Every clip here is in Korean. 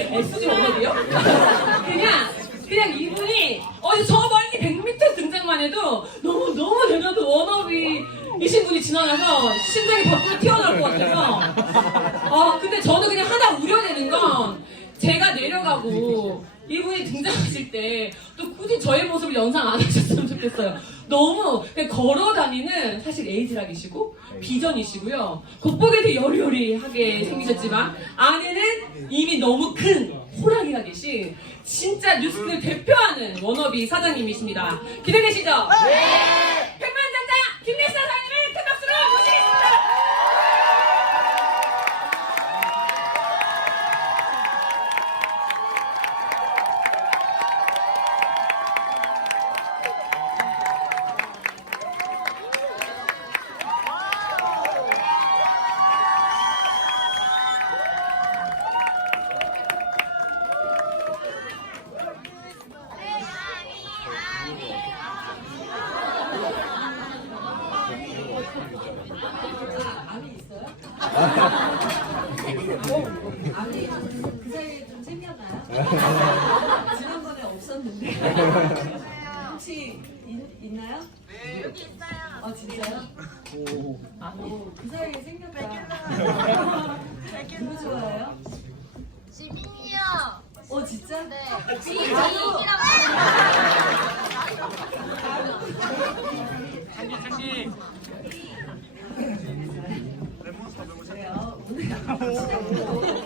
SG 워너비요? 그냥 이분이 저 멀리 100m 등장만 해도 너무 대단한 워너비이신 분이 지나가서 심장이 밖으로 튀어나올 것 같아서 근데 저도 그냥 하나 우려되는 건 제가 내려가고 이분이 등장하실 때 또 굳이 저의 모습을 연상 안 하셨으면 좋겠어요. 너무 걸어 다니는 사실 에이즈락이시고 비전이시고요. 겉보기에도 여리여리하게 생기셨지만 안에는 이미 너무 큰 호랑이가 계신 진짜 뉴스를 대표하는 워너비 사장님이십니다. 기대되시죠? 네! 백만장자 김예수 사장님을 큰 박수로 모시겠습니다. 암이 있어요? 암이 그 사이에 좀 생겼나요? 지난번에 없었는데 혹시 있나요? 네, 여기 있어요. 진짜요? 그 사이에 생겼다. 누구 좋아해요? 지민이요. 진짜? 네. 지민이라고. 상기 그래요. 오늘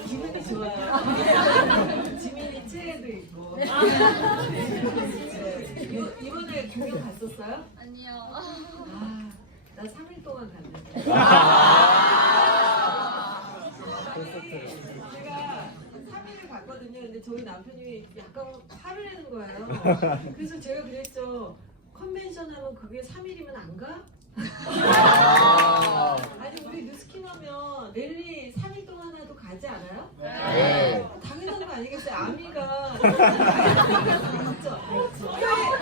기분이 좋아요. 지민이 체에도 있고. 이번에 공연 갔었어요? 아니요. 나 3일 동안 갔는데. 제가 3일을 갔거든요. 근데 저희 남편이 약간 화를 내는 거예요. 그래서 제가 그랬죠. 컨벤션 하면 그게 3일이면 안 가? 아니 우리 뉴스킨 하면 랠리 3일 동안 해도 가지 않아요? 네. 당연한 거 아니겠어요? 아미가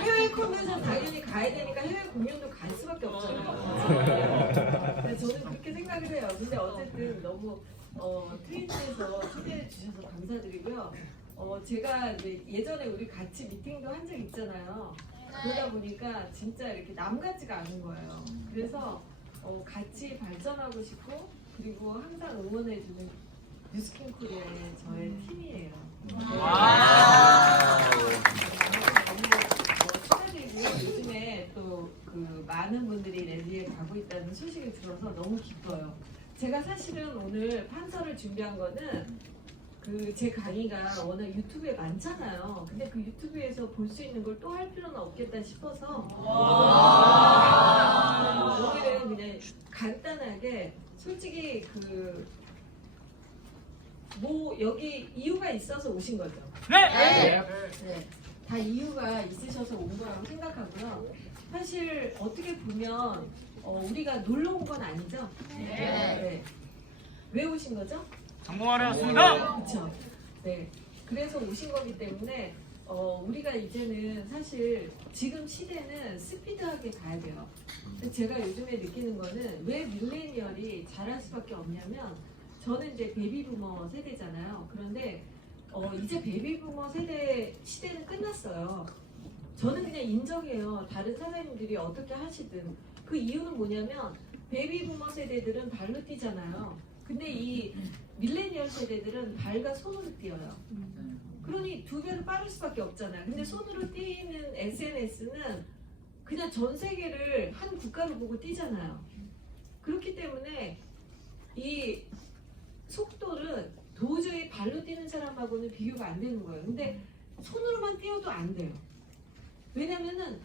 해외 컨벤션 당연히 가야 되니까 해외 공연도 갈 수밖에 없잖아요. 저는 그렇게 생각을 해요. 근데 어쨌든 너무 트윈즈에서 초대해 주셔서 감사드리고요. 제가 이제 예전에 우리 같이 미팅도 한 적 있잖아요. 그러다 보니까 진짜 이렇게 남 같지가 않은 거예요. 그래서 같이 발전하고 싶고 그리고 항상 응원해주는 뉴스킨 코리아의 저의 팀이에요. 축하드리고요. 요즘에 또 그 많은 분들이 랠리에 가고 있다는 소식을 들어서 너무 기뻐요. 제가 사실은 오늘 판서를 준비한 거는 제 강의가 워낙 유튜브에 많잖아요. 근데 그 유튜브에서 볼 수 있는 걸 또 할 필요는 없겠다 싶어서 오늘은 그냥 간단하게 솔직히 여기 이유가 있어서 오신 거죠? 네. 네. 다 이유가 있으셔서 온 거라고 생각하고요. 사실 어떻게 보면 우리가 놀러 온 건 아니죠? 네. 왜 오신 거죠? 성공하려 왔습니다. 그렇죠. 네. 그래서 오신 거기 때문에 우리가 이제는 사실 지금 시대는 스피드하게 가야 돼요. 근데 제가 요즘에 느끼는 거는 왜 밀레니얼이 잘할 수밖에 없냐면 저는 이제 베이비부머 세대잖아요. 그런데 이제 베이비부머 세대 시대는 끝났어요. 저는 그냥 인정해요. 다른 사장님들이 어떻게 하시든. 그 이유는 뭐냐면 베이비부머 세대들은 발로 뛰잖아요. 근데 이 밀레니얼 세대들은 발과 손으로 뛰어요. 그러니 두 배로 빠를 수밖에 없잖아요. 근데 손으로 뛰는 SNS는 그냥 전 세계를 한 국가를 보고 뛰잖아요. 그렇기 때문에 이 속도를 도저히 발로 뛰는 사람하고는 비교가 안 되는 거예요. 근데 손으로만 뛰어도 안 돼요. 왜냐면은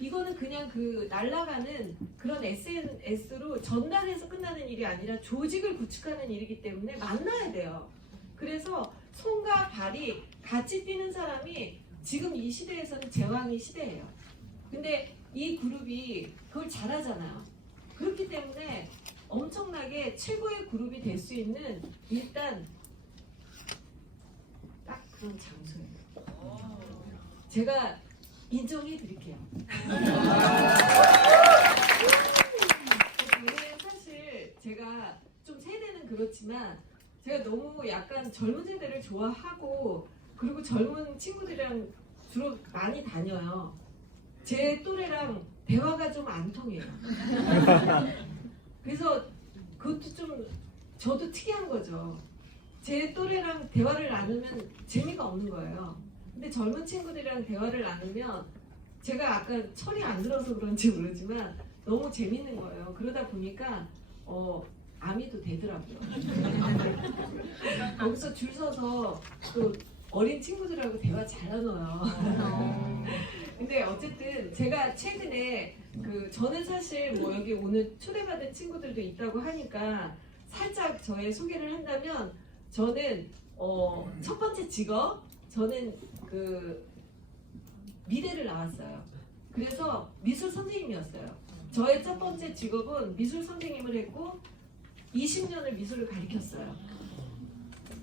이거는 그냥 날아가는 그런 SNS로 전달해서 끝나는 일이 아니라 조직을 구축하는 일이기 때문에 만나야 돼요. 그래서 손과 발이 같이 뛰는 사람이 지금 이 시대에서는 제왕의 시대예요. 근데 이 그룹이 그걸 잘하잖아요. 그렇기 때문에 엄청나게 최고의 그룹이 될 수 있는 일단 딱 그런 장소예요. 제가 인정해 드릴게요. 오늘 사실 제가 좀 세대는 그렇지만 제가 너무 약간 젊은 세대를 좋아하고 그리고 젊은 친구들이랑 주로 많이 다녀요. 제 또래랑 대화가 좀 안 통해요. 그래서 그것도 좀 저도 특이한 거죠. 제 또래랑 대화를 나누면 재미가 없는 거예요. 근데 젊은 친구들이랑 대화를 나누면 제가 아까 철이 안 들어서 그런지 모르지만 너무 재밌는 거예요. 그러다 보니까 아미도 되더라고요. 거기서 줄 서서 또 어린 친구들하고 대화 잘 나눠요. 근데 어쨌든 제가 최근에 저는 사실 뭐 여기 오늘 초대받은 친구들도 있다고 하니까 살짝 저의 소개를 한다면 저는 첫 번째 직업 저는 미대를 나왔어요. 그래서 미술 선생님이었어요. 저의 첫 번째 직업은 미술 선생님을 했고 20년을 미술을 가르쳤어요.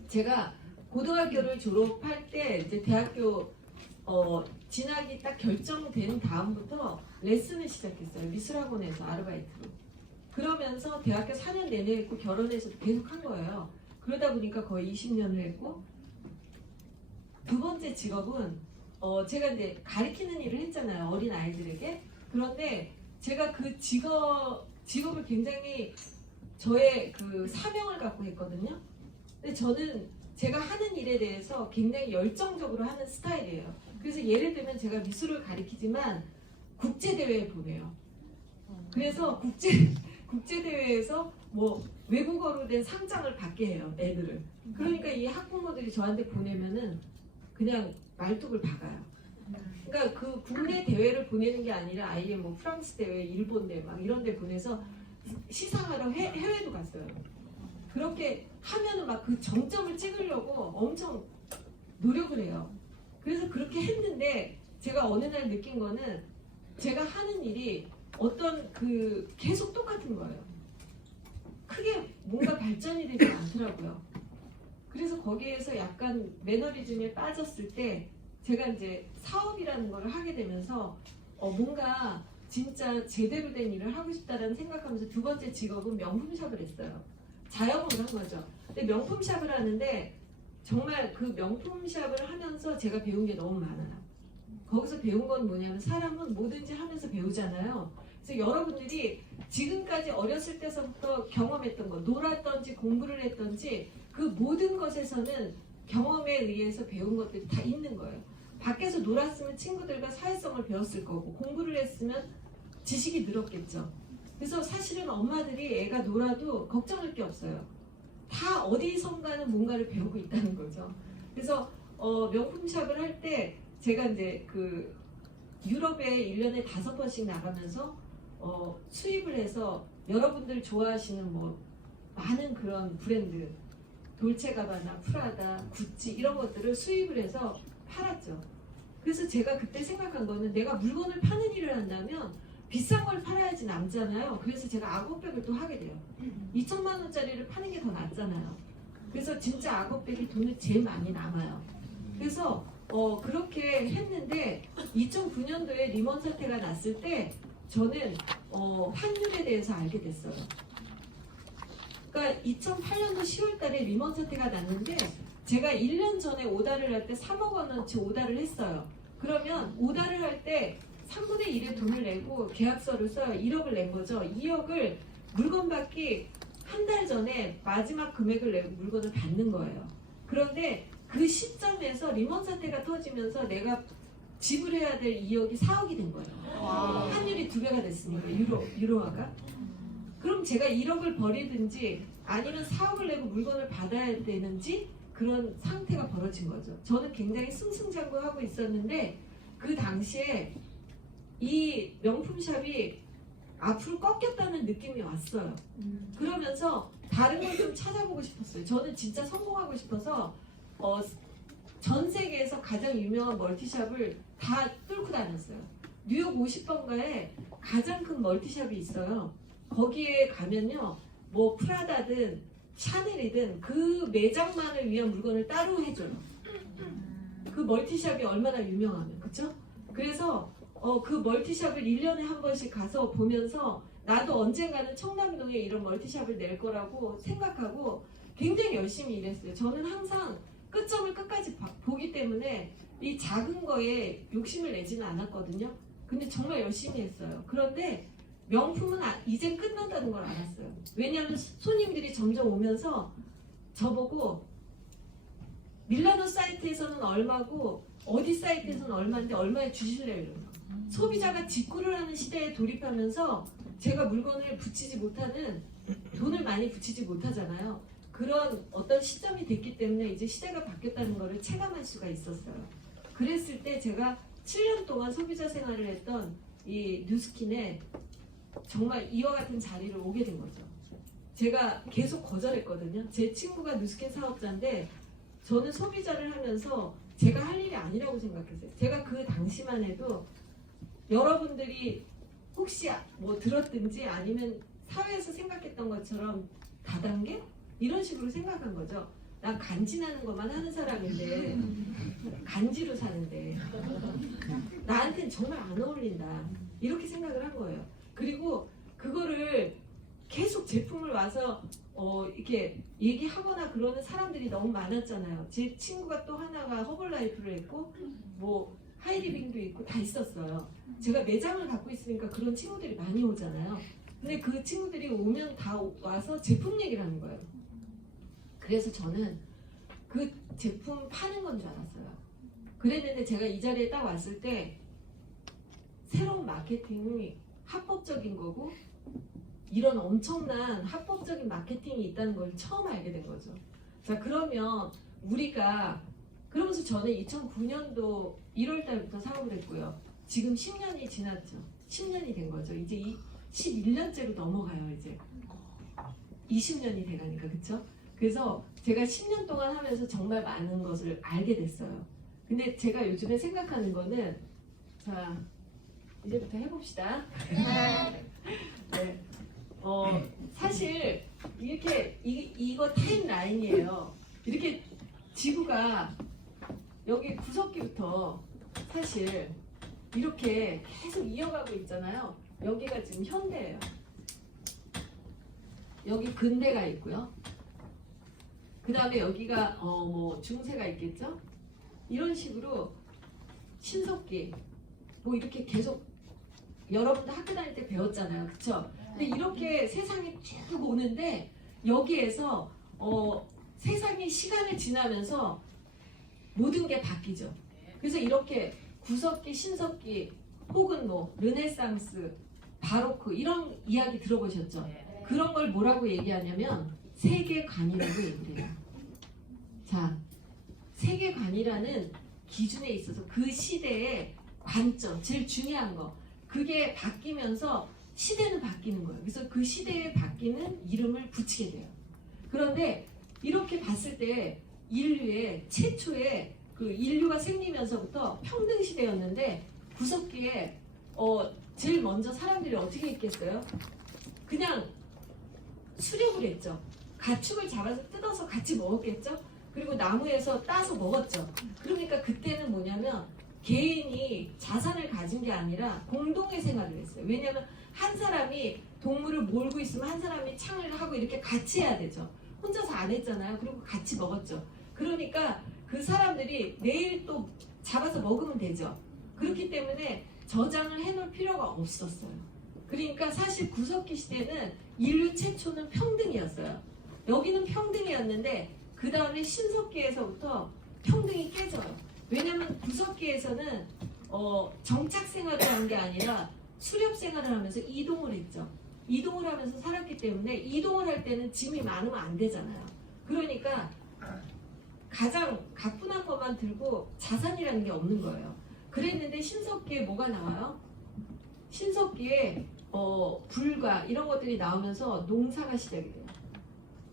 제가 고등학교를 졸업할 때 이제 대학교 진학이 딱 결정된 다음부터 레슨을 시작했어요. 미술학원에서 아르바이트로. 그러면서 대학교 4년 내내 했고 결혼해서도 계속 한 거예요. 그러다 보니까 거의 20년을 했고 두 번째 직업은 제가 이제 가르치는 일을 했잖아요. 어린 아이들에게. 그런데 제가 그 직업을 굉장히 저의 사명을 갖고 했거든요. 근데 저는 제가 하는 일에 대해서 굉장히 열정적으로 하는 스타일이에요. 그래서 예를 들면 제가 미술을 가르치지만 국제대회에 보내요. 그래서 국제대회에서 뭐 외국어로 된 상장을 받게 해요. 애들을. 그러니까 이 학부모들이 저한테 보내면은 그냥 말뚝을 박아요. 그러니까 그 국내 대회를 보내는 게 아니라 아예 뭐 프랑스 대회, 일본 대회 막 이런 데 보내서 시상하러 해외도 갔어요. 그렇게 하면은 막 그 정점을 찍으려고 엄청 노력을 해요. 그래서 그렇게 했는데 제가 어느 날 느낀 거는 제가 하는 일이 어떤 계속 똑같은 거예요. 크게 뭔가 발전이 되지 않더라고요. 그래서 거기에서 약간 매너리즘에 빠졌을 때 제가 이제 사업이라는 걸 하게 되면서 뭔가 진짜 제대로 된 일을 하고 싶다라는 생각하면서 두 번째 직업은 명품샵을 했어요. 자영업을 한 거죠. 근데 명품샵을 하는데 정말 그 명품샵을 하면서 제가 배운 게 너무 많아요. 거기서 배운 건 뭐냐면 사람은 뭐든지 하면서 배우잖아요. 그래서 여러분들이 지금까지 어렸을 때서부터 경험했던 거, 놀았던지 공부를 했던지 그 모든 것에서는 경험에 의해서 배운 것들이 다 있는 거예요. 밖에서 놀았으면 친구들과 사회성을 배웠을 거고 공부를 했으면 지식이 늘었겠죠. 그래서 사실은 엄마들이 애가 놀아도 걱정할 게 없어요. 다 어디선가는 뭔가를 배우고 있다는 거죠. 그래서 명품샵을 할 때 제가 이제 유럽에 1년에 5번씩 나가면서 수입을 해서 여러분들 좋아하시는 뭐 많은 그런 브랜드 돌체가바나 프라다, 구찌 이런 것들을 수입을 해서 팔았죠. 그래서 제가 그때 생각한 거는 내가 물건을 파는 일을 한다면 비싼 걸 팔아야지 남잖아요. 그래서 제가 악어백을 또 하게 돼요. 2천만 원짜리를 파는 게 더 낫잖아요. 그래서 진짜 악어백이 돈이 제일 많이 남아요. 그래서 그렇게 했는데 2009년도에 리먼 사태가 났을 때 저는 환율에 대해서 알게 됐어요. 그러니까 2008년도 10월 달에 리먼 사태가 났는데 제가 1년 전에 오다를 할 때 3억 원어치 오다를 했어요. 그러면 오다를 할 때 3분의 1의 돈을 내고 계약서를 써요. 1억을 낸 거죠. 2억을 물건 받기 한 달 전에 마지막 금액을 내고 물건을 받는 거예요. 그런데 그 시점에서 리먼 사태가 터지면서 내가 지불해야 될 2억이 4억이 된 거예요. 환율이 2배가 됐으니까 유로화가. 그럼 제가 1억을 버리든지 아니면 4억을 내고 물건을 받아야 되는지 그런 상태가 벌어진 거죠. 저는 굉장히 승승장구하고 있었는데 그 당시에 이 명품샵이 앞으로 꺾였다는 느낌이 왔어요. 그러면서 다른 걸 좀 찾아보고 싶었어요. 저는 진짜 성공하고 싶어서 전 세계에서 가장 유명한 멀티샵을 다 뚫고 다녔어요. 뉴욕 50번가에 가장 큰 멀티샵이 있어요. 거기에 가면요, 뭐 프라다든 샤넬이든 그 매장만을 위한 물건을 따로 해줘요. 그 멀티샵이 얼마나 유명하면, 그쵸? 그래서 그 멀티샵을 1년에 한 번씩 가서 보면서 나도 언젠가는 청담동에 이런 멀티샵을 낼 거라고 생각하고 굉장히 열심히 일했어요. 저는 항상 끝점을 끝까지 보기 때문에 이 작은 거에 욕심을 내지는 않았거든요. 근데 정말 열심히 했어요. 그런데 명품은 이제 끝난다는 걸 알았어요. 왜냐하면 손님들이 점점 오면서 저보고 밀라노 사이트에서는 얼마고 어디 사이트에서는 얼마인데 얼마에 주실래요? 이러는 거. 소비자가 직구를 하는 시대에 돌입하면서 제가 물건을 붙이지 못하는 돈을 많이 붙이지 못하잖아요. 그런 어떤 시점이 됐기 때문에 이제 시대가 바뀌었다는 것을 체감할 수가 있었어요. 그랬을 때 제가 7년 동안 소비자 생활을 했던 이 뉴스킨에 정말 이와 같은 자리를 오게 된 거죠. 제가 계속 거절했거든요. 제 친구가 뉴스킨 사업자인데 저는 소비자를 하면서 제가 할 일이 아니라고 생각했어요. 제가 그 당시만 해도 여러분들이 혹시 뭐 들었든지 아니면 사회에서 생각했던 것처럼 다단계? 이런 식으로 생각한 거죠. 난 간지나는 것만 하는 사람인데 간지로 사는데 나한테는 정말 안 어울린다. 이렇게 생각을 한 거예요. 그리고 그거를 계속 제품을 와서 이렇게 얘기하거나 그러는 사람들이 너무 많았잖아요. 제 친구가 또 하나가 허벌라이프를 했고 뭐 하이리빙도 있고 다 있었어요. 제가 매장을 갖고 있으니까 그런 친구들이 많이 오잖아요. 근데 그 친구들이 오면 다 와서 제품 얘기를 하는 거예요. 그래서 저는 그 제품 파는 건 줄 알았어요. 그랬는데 제가 이 자리에 딱 왔을 때 새로운 마케팅이 합법적인 거고 이런 엄청난 합법적인 마케팅이 있다는 걸 처음 알게 된 거죠. 자, 그러면 우리가 그러면서 저는 2009년도 1월 달부터 사업을 했고요. 지금 10년이 지났죠. 10년이 된 거죠. 이제 11년째로 넘어가요. 이제 20년이 돼가니까 그쵸? 그래서 제가 10년 동안 하면서 정말 많은 것을 알게 됐어요. 근데 제가 요즘에 생각하는 거는 자 이제부터 해봅시다. 네. 사실 이렇게 이거 타임라인이에요. 이렇게 지구가 여기 구석기부터 사실 이렇게 계속 이어가고 있잖아요. 여기가 지금 현대예요. 여기 근대가 있고요. 그 다음에 여기가 뭐 중세가 있겠죠. 이런 식으로 신석기 뭐 이렇게 계속 여러분도 학교 다닐 때 배웠잖아요. 그쵸? 근데 이렇게 세상이 쭉 오는데 여기에서 세상이 시간을 지나면서 모든 게 바뀌죠. 그래서 이렇게 구석기, 신석기 혹은 뭐 르네상스, 바로크 이런 이야기 들어보셨죠? 그런 걸 뭐라고 얘기하냐면 세계관이라고 얘기를 해요. 자, 세계관이라는 기준에 있어서 그 시대의 관점, 제일 중요한 거 그게 바뀌면서 시대는 바뀌는 거예요. 그래서 그 시대에 바뀌는 이름을 붙이게 돼요. 그런데 이렇게 봤을 때 인류의 최초의 그 인류가 생기면서부터 평등 시대였는데 구석기에 제일 먼저 사람들이 어떻게 했겠어요? 그냥 수렵을 했죠. 가축을 잡아서 뜯어서 같이 먹었겠죠. 그리고 나무에서 따서 먹었죠. 그러니까 그때는 뭐냐면 개인이 자산을 가진 게 아니라 공동의 생활을 했어요. 왜냐하면 한 사람이 동물을 몰고 있으면 한 사람이 창을 하고 이렇게 같이 해야 되죠. 혼자서 안 했잖아요. 그리고 같이 먹었죠. 그러니까 그 사람들이 내일 또 잡아서 먹으면 되죠. 그렇기 때문에 저장을 해놓을 필요가 없었어요. 그러니까 사실 구석기 시대는 인류 최초는 평등이었어요. 여기는 평등이었는데 그 다음에 신석기에서부터 평등이 깨져요. 왜냐하면 구석기에서는 정착 생활을 한 게 아니라 수렵 생활을 하면서 이동을 했죠. 이동을 하면서 살았기 때문에 이동을 할 때는 짐이 많으면 안 되잖아요. 그러니까 가장 가뿐한 것만 들고 자산이라는 게 없는 거예요. 그랬는데 신석기에 뭐가 나와요? 신석기에 불과 이런 것들이 나오면서 농사가 시작이 돼요.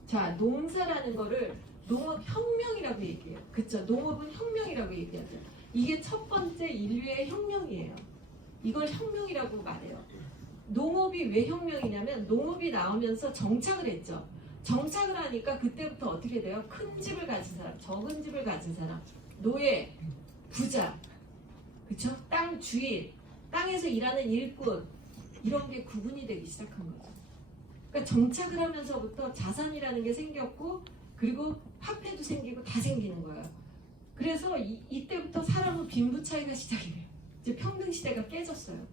자, 농사라는 거를 농업혁명이라고 얘기해요. 그쵸? 농업은 혁명이라고 얘기하죠. 이게 첫 번째 인류의 혁명이에요. 이걸 혁명이라고 말해요. 농업이 왜 혁명이냐면 농업이 나오면서 정착을 했죠. 정착을 하니까 그때부터 어떻게 돼요? 큰 집을 가진 사람, 적은 집을 가진 사람, 노예, 부자, 그쵸? 땅 주인, 땅에서 일하는 일꾼 이런 게 구분이 되기 시작한 거죠. 그러니까 정착을 하면서부터 자산이라는 게 생겼고 그리고 화폐도 생기고 다 생기는 거예요. 그래서 이때부터 사람은 빈부 차이가 시작이 돼요. 이제 평등 시대가 깨졌어요.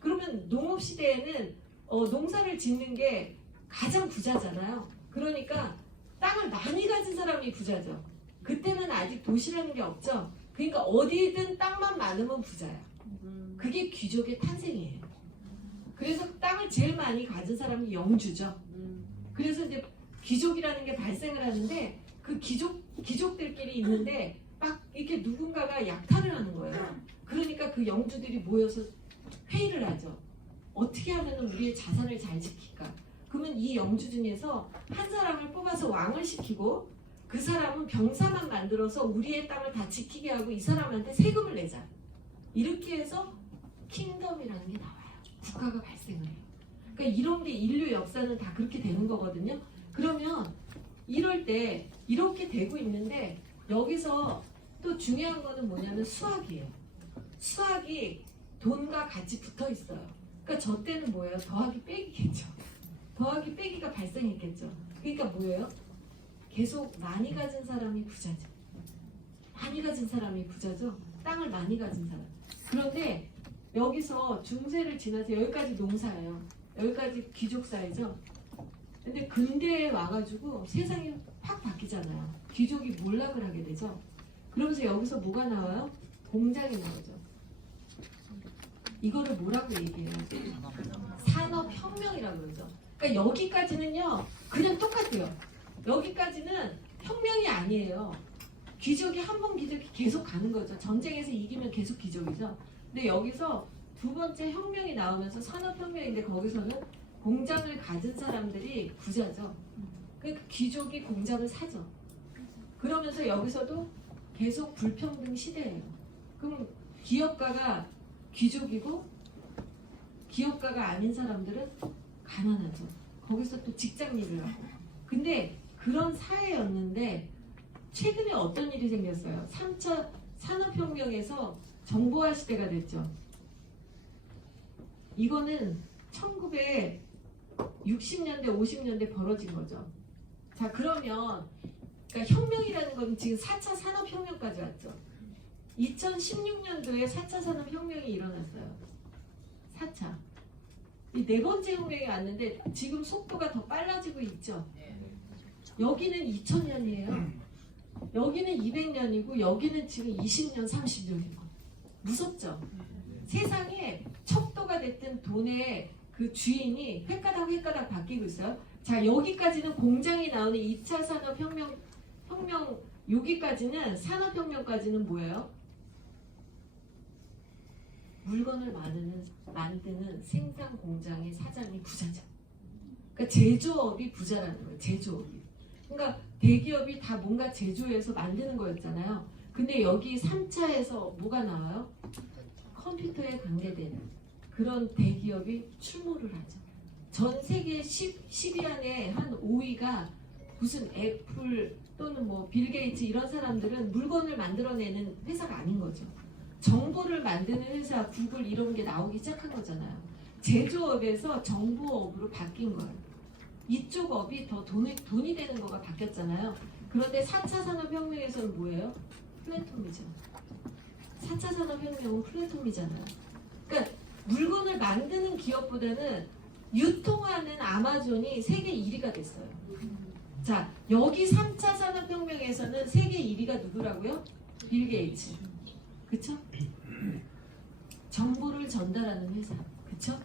그러면 농업 시대에는 농사를 짓는 게 가장 부자잖아요. 그러니까 땅을 많이 가진 사람이 부자죠. 그때는 아직 도시라는 게 없죠. 그러니까 어디든 땅만 많으면 부자야. 그게 귀족의 탄생이에요. 그래서 땅을 제일 많이 가진 사람이 영주죠. 그래서 이제 귀족이라는 게 발생을 하는데 그 귀족들끼리 있는데 막 이렇게 누군가가 약탈을 하는 거예요. 그러니까 그 영주들이 모여서 회의를 하죠. 어떻게 하면 우리의 자산을 잘 지킬까? 그러면 이 영주 중에서 한 사람을 뽑아서 왕을 시키고 그 사람은 병사만 만들어서 우리의 땅을 다 지키게 하고 이 사람한테 세금을 내자. 이렇게 해서 킹덤이라는 게 나와요. 국가가 발생을 해요. 그러니까 이런 게 인류 역사는 다 그렇게 되는 거거든요. 그러면 이럴 때 이렇게 되고 있는데 여기서 또 중요한 거는 뭐냐면 수학이에요. 수학이 돈과 같이 붙어 있어요. 그러니까 저 때는 뭐예요? 더하기 빼기겠죠. 더하기 빼기가 발생했겠죠. 그러니까 뭐예요? 계속 많이 가진 사람이 부자죠. 많이 가진 사람이 부자죠. 땅을 많이 가진 사람. 그런데 여기서 중세를 지나서 여기까지 농사예요. 여기까지 귀족 사회죠. 근데 근대에 와가지고 세상이 확 바뀌잖아요. 귀족이 몰락을 하게 되죠. 그러면서 여기서 뭐가 나와요? 공장이 나오죠. 이거를 뭐라고 얘기해요? 산업혁명이라고 그러죠. 그러니까 여기까지는요 그냥 똑같아요. 여기까지는 혁명이 아니에요. 귀족이 한 번 귀족이 계속 가는 거죠. 전쟁에서 이기면 계속 귀족이죠. 근데 여기서 두 번째 혁명이 나오면서 산업혁명인데 거기서는 공장을 가진 사람들이 부자죠. 그러니까 귀족이 공장을 사죠. 그러면서 여기서도 계속 불평등 시대예요. 그럼 기업가가 귀족이고 기업가가 아닌 사람들은 가난하죠. 거기서 또 직장 일을 하고. 근데 그런 사회였는데 최근에 어떤 일이 생겼어요? 3차 산업혁명에서 정보화 시대가 됐죠. 이거는 1960년대, 50년대 벌어진 거죠. 자, 그러면 그러니까 혁명이라는 건 지금 4차 산업혁명까지 왔죠. 2016년도에 4차 산업혁명이 일어났어요. 4차. 이 네 번째 혁명이 왔는데 지금 속도가 더 빨라지고 있죠. 여기는 2000년이에요. 여기는 200년이고 여기는 지금 20년, 30년이고. 무섭죠? 세상에 척도가 됐든 돈의 그 주인이 획가닥 바뀌고 있어요. 자, 여기까지는 공장이 나오는 2차 산업혁명, 여기까지는 산업혁명까지는 뭐예요? 물건을 만드는 생산 공장의 사장이 부자죠. 그러니까 제조업이 부자라는 거예요. 제조업이. 그러니까 대기업이 다 뭔가 제조해서 만드는 거였잖아요. 근데 여기 3차에서 뭐가 나와요? 컴퓨터에 관계되는 그런 대기업이 출몰을 하죠. 전 세계 10위 안에 한 5위가 무슨 애플 또는 뭐 빌 게이츠 이런 사람들은 물건을 만들어내는 회사가 아닌 거죠. 정보를 만드는 회사, 구글 이런 게 나오기 시작한 거잖아요. 제조업에서 정보업으로 바뀐 거예요. 이쪽 업이 더 돈이 되는 거가 바뀌었잖아요. 그런데 4차 산업혁명에서는 뭐예요? 플랫폼이죠. 4차 산업혁명은 플랫폼이잖아요. 그러니까 물건을 만드는 기업보다는 유통하는 아마존이 세계 1위가 됐어요. 자, 여기 3차 산업혁명에서는 세계 1위가 누구라고요? 빌 게이츠. 그쵸? 정보를 전달하는 회사. 그쵸?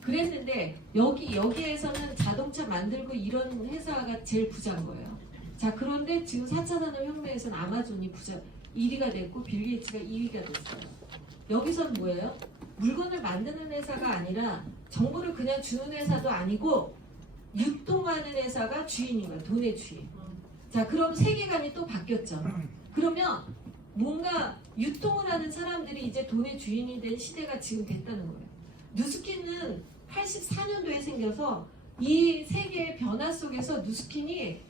그랬는데 여기에서는 자동차 만들고 이런 회사가 제일 부자인 거예요. 자, 그런데 지금 4차 산업혁명에서는 아마존이 부자 1위가 됐고 빌 게이츠가 2위가 됐어요. 여기서는 뭐예요? 물건을 만드는 회사가 아니라 정보를 그냥 주는 회사도 아니고 유통하는 회사가 주인인 거예요. 돈의 주인. 자, 그럼 세계관이 또 바뀌었죠. 그러면 뭔가 유통을 하는 사람들이 이제 돈의 주인이 된 시대가 지금 됐다는 거예요. 누스킨은 84년도에 생겨서 이 세계의 변화 속에서 누스킨이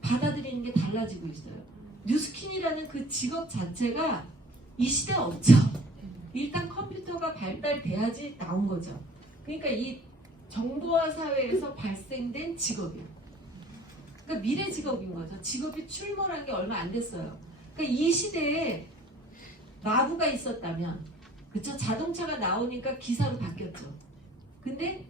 받아들이는 게 달라지고 있어요. 누스킨이라는 그 직업 자체가 이 시대에 없죠. 일단 컴퓨터가 발달돼야지 나온 거죠. 그러니까 이 정보화 사회에서 발생된 직업이에요. 그러니까 미래 직업인 거죠. 직업이 출몰한 게 얼마 안 됐어요. 그러니까 이 시대에 마부가 있었다면, 그쵸? 자동차가 나오니까 기사로 바뀌었죠. 근데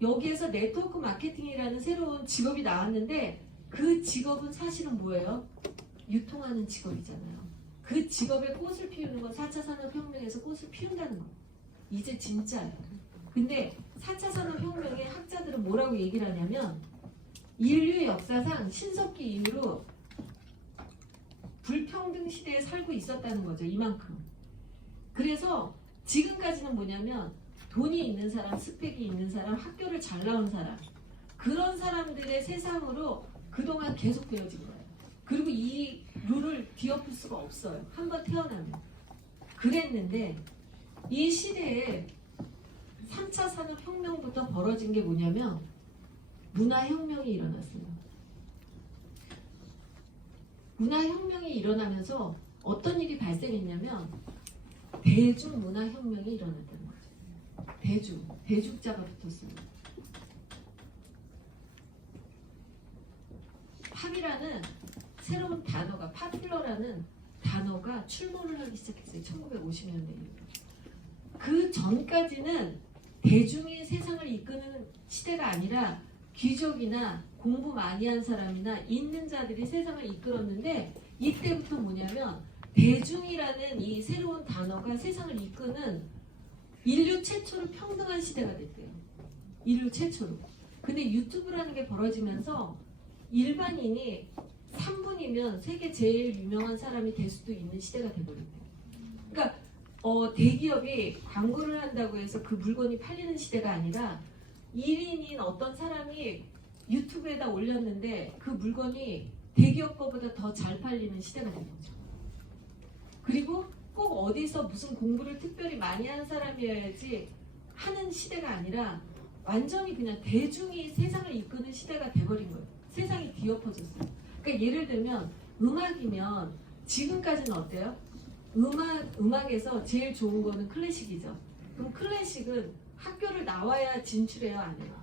여기에서 네트워크 마케팅이라는 새로운 직업이 나왔는데 그 직업은 사실은 뭐예요? 유통하는 직업이잖아요. 그 직업에 꽃을 피우는 건 4차 산업혁명에서 꽃을 피운다는 거예요. 이제 진짜예요. 근데 4차 산업혁명의 학자들은 뭐라고 얘기를 하냐면 인류의 역사상 신석기 이후로 불평등 시대에 살고 있었다는 거죠. 이만큼. 그래서 지금까지는 뭐냐면 돈이 있는 사람, 스펙이 있는 사람, 학교를 잘 나온 사람, 그런 사람들의 세상으로 그동안 계속 되어진 거예요. 그리고 이 룰을 뒤엎을 수가 없어요. 한번 태어나면. 그랬는데 이 시대에 3차 산업혁명부터 벌어진 게 뭐냐면 문화혁명이 일어났어요. 문화혁명이 일어나면서 어떤 일이 발생했냐면 대중문화혁명이 일어났다는 거죠. 대중자가 붙었어요. 팝이라는 새로운 단어가, 파퓰러라는 단어가 출몰을 하기 시작했어요. 1950년대에. 그 전까지는 대중이 세상을 이끄는 시대가 아니라 귀족이나 공부 많이 한 사람이나 있는 자들이 세상을 이끌었는데 이때부터 뭐냐면 대중이라는 이 새로운 단어가 세상을 이끄는 인류 최초로 평등한 시대가 됐대요. 인류 최초로. 근데 유튜브라는 게 벌어지면서 일반인이 3분이면 세계 제일 유명한 사람이 될 수도 있는 시대가 돼버렸대요. 그러니까 대기업이 광고를 한다고 해서 그 물건이 팔리는 시대가 아니라 1인인 어떤 사람이 유튜브에다 올렸는데 그 물건이 대기업 거보다 더 잘 팔리는 시대가 된 거죠. 그리고 꼭 어디서 무슨 공부를 특별히 많이 한 사람이어야지 하는 시대가 아니라 완전히 그냥 대중이 세상을 이끄는 시대가 돼버린 거예요. 세상이 뒤엎어졌어요. 그러니까 예를 들면 음악이면 지금까지는 어때요? 음악에서 제일 좋은 거는 클래식이죠. 그럼 클래식은 학교를 나와야 진출해요, 안 해요?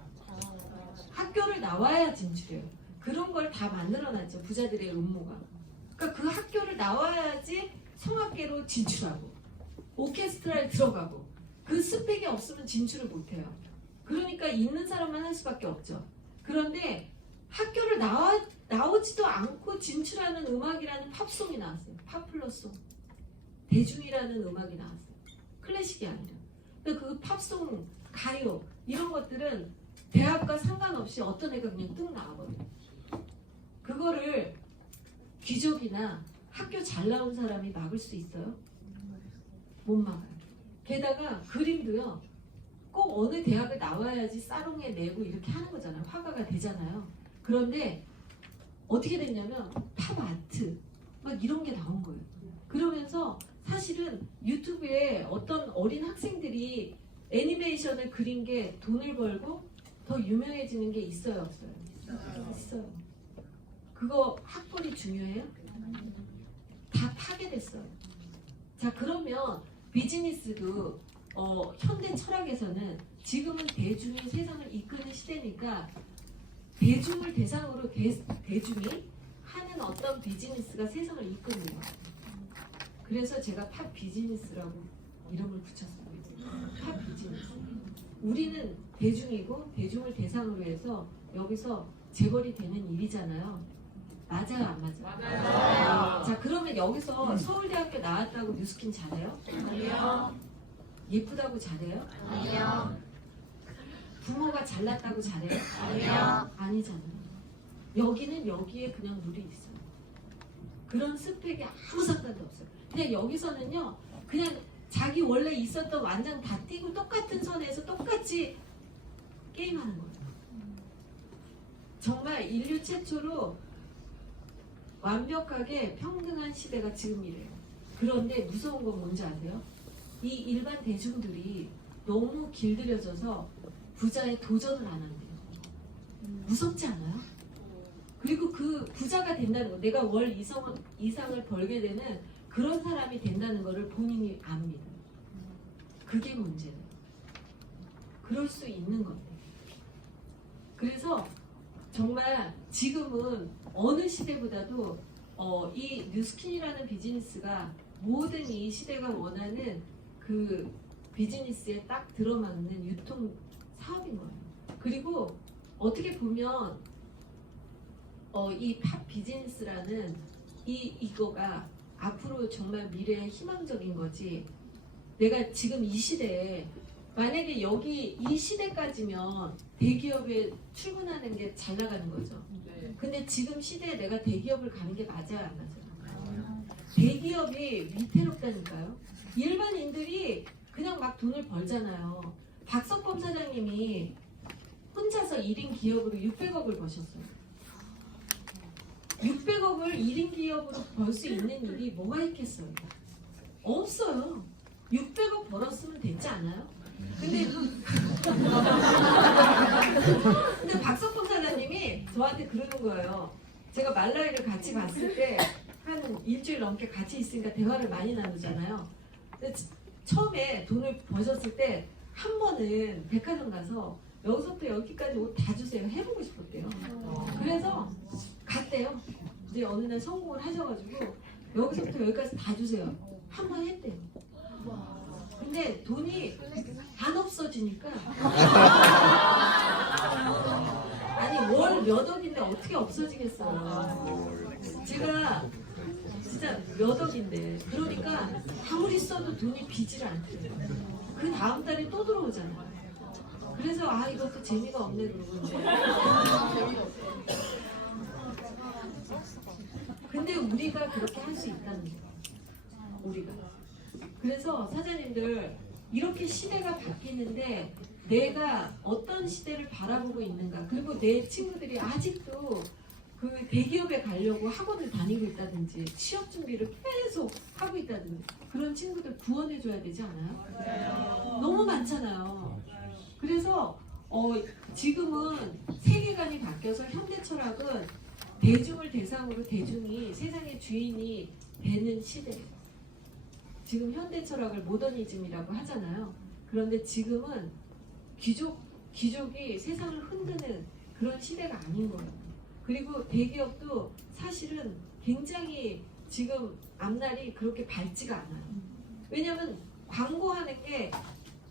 학교를 나와야 진출해요. 그런 걸 다 만들어놨죠, 부자들의 음모가. 그러니까 그 학교를 나와야지 성악계로 진출하고 오케스트라에 들어가고 그 스펙이 없으면 진출을 못해요. 그러니까 있는 사람만 할 수밖에 없죠. 그런데 학교를 나오지도 않고 진출하는 음악이라는 팝송이 나왔어요. 팝플러송. 대중이라는 음악이 나왔어요. 클래식이 아니라. 근데 그 팝송, 가요 이런 것들은 대학과 상관없이 어떤 애가 그냥 뚝 나와버려요. 그거를 귀족이나 학교 잘 나온 사람이 막을 수 있어요? 못 막아요. 게다가 그림도요. 꼭 어느 대학을 나와야지 사롱에 내고 이렇게 하는 거잖아요. 화가가 되잖아요. 그런데 어떻게 됐냐면 팝 아트 막 이런 게 나온 거예요. 그러면서 사실은 유튜브에 어떤 어린 학생들이 애니메이션을 그린 게 돈을 벌고 더 유명해지는 게 있어요, 없어요? 있어요. 그거 학벌이 중요해요? 다 파괴됐어요. 자, 그러면 비즈니스도 현대 철학에서는 지금은 대중이 세상을 이끄는 시대니까 대중을 대상으로 대중이 하는 어떤 비즈니스가 세상을 이끄는 거예요. 그래서 제가 팝 비즈니스라고 이름을 붙였습니다. 팝 비즈니스. 우리는 대중이고 대중을 대상으로 해서 여기서 재벌이 되는 일이잖아요. 맞아요, 안 맞아요? 맞아요. 자, 그러면 여기서 서울대학교 나왔다고 뉴스킨 잘해요? 아니요. 예쁘다고 잘해요? 아니요. 부모가 잘났다고 잘해요? 아니요. 아니잖아요. 여기는 여기에 그냥 룰이 있어요. 그런 스펙이 아무 상관도 없어요. 그냥 여기서는요, 그냥 자기 원래 있었던 완장 다 띄고 똑같은 선에서 똑같이 게임하는 거예요. 정말 인류 최초로 완벽하게 평등한 시대가 지금이래요. 그런데 무서운 건 뭔지 아세요? 이 일반 대중들이 너무 길들여져서 부자에 도전을 안 한대요. 무섭지 않아요? 그리고 그 부자가 된다는 거, 내가 월 이상을 벌게 되는 그런 사람이 된다는 거를 본인이 압니다. 그게 문제예요. 그럴 수 있는 건데. 그래서 정말 지금은 어느 시대보다도 이 뉴스킨이라는 비즈니스가 모든 이 시대가 원하는 그 비즈니스에 딱 들어맞는 유통 사업인 거예요. 그리고 어떻게 보면 이 팝 비즈니스라는 이거가 앞으로 정말 미래의 희망적인 거지. 내가 지금 이 시대에 만약에 여기 이 시대까지면 대기업에 출근하는 게 잘 나가는 거죠. 근데 지금 시대에 내가 대기업을 가는 게 맞아요, 안 맞아요? 대기업이 위태롭다니까요. 일반인들이 그냥 막 돈을 벌잖아요. 박석범 사장님이 혼자서 1인 기업으로 600억을 버셨어요. 600억을 1인 기업으로 벌 수 있는 일이 뭐가 있겠어요? 없어요. 600억 벌었으면 됐지 않아요? 근데 박석범 사장님이 저한테 그러는 거예요. 제가 말라위를 같이 갔을 때 한 일주일 넘게 같이 있으니까 대화를 많이 나누잖아요. 근데 처음에 돈을 버셨을 때 한 번은 백화점 가서 여기서부터 여기까지 옷 다 주세요. 해보고 싶었대요. 그래서 갔대요. 이제 어느 날 성공을 하셔가지고 여기서부터 여기까지 다 주세요. 한 번 했대요. 근데 돈이 안 없어지니까 아니 월 몇 억인데 어떻게 없어지겠어요. 제가 진짜 몇 억인데 그러니까 아무리 써도 돈이 비질 않대요. 그 다음 달에 또 들어오잖아요. 그래서 아 이것도 재미가 없네 그러고 이제 근데 우리가 그렇게 할 수 있다는 거예요. 우리가. 그래서 사장님들 이렇게 시대가 바뀌는데 내가 어떤 시대를 바라보고 있는가 그리고 내 친구들이 아직도 그 대기업에 가려고 학원을 다니고 있다든지 취업 준비를 계속 하고 있다든지 그런 친구들 구원해 줘야 되지 않아요? 너무 많잖아요. 그래서 지금은 세계관이 바뀌어서 현대 철학은 대중을 대상으로 대중이 세상의 주인이 되는 시대예요. 지금 현대 철학을 모더니즘이라고 하잖아요. 그런데 지금은 귀족이 세상을 흔드는 그런 시대가 아닌 거예요. 그리고 대기업도 사실은 굉장히 지금 앞날이 그렇게 밝지가 않아요. 왜냐면 광고하는 게